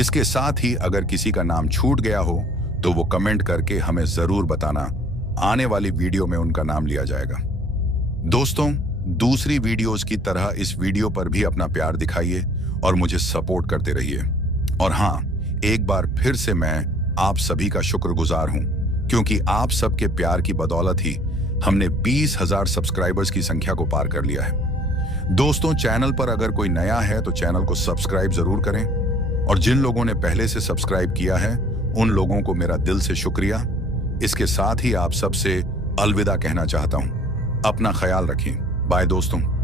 इसके साथ ही अगर किसी का नाम छूट गया हो तो वो कमेंट करके हमें जरूर बताना। आने वाली वीडियो में उनका नाम लिया जाएगा। दोस्तों, दूसरी वीडियोस की तरह इस वीडियो पर भी अपना प्यार दिखाइए और मुझे सपोर्ट करते रहिए। और हाँ, एक बार फिर से मैं आप सभी का शुक्रगुजार हूं, क्योंकि आप सबके प्यार की बदौलत ही हमने 20,000 सब्सक्राइबर्स की संख्या को पार कर लिया है। दोस्तों, चैनल पर अगर कोई नया है तो चैनल को सब्सक्राइब जरूर करें, और जिन लोगों ने पहले से सब्सक्राइब किया है उन लोगों को मेरा दिल से शुक्रिया। इसके साथ ही आप सबसे अलविदा कहना चाहता हूं। अपना ख्याल रखें। बाय दोस्तों।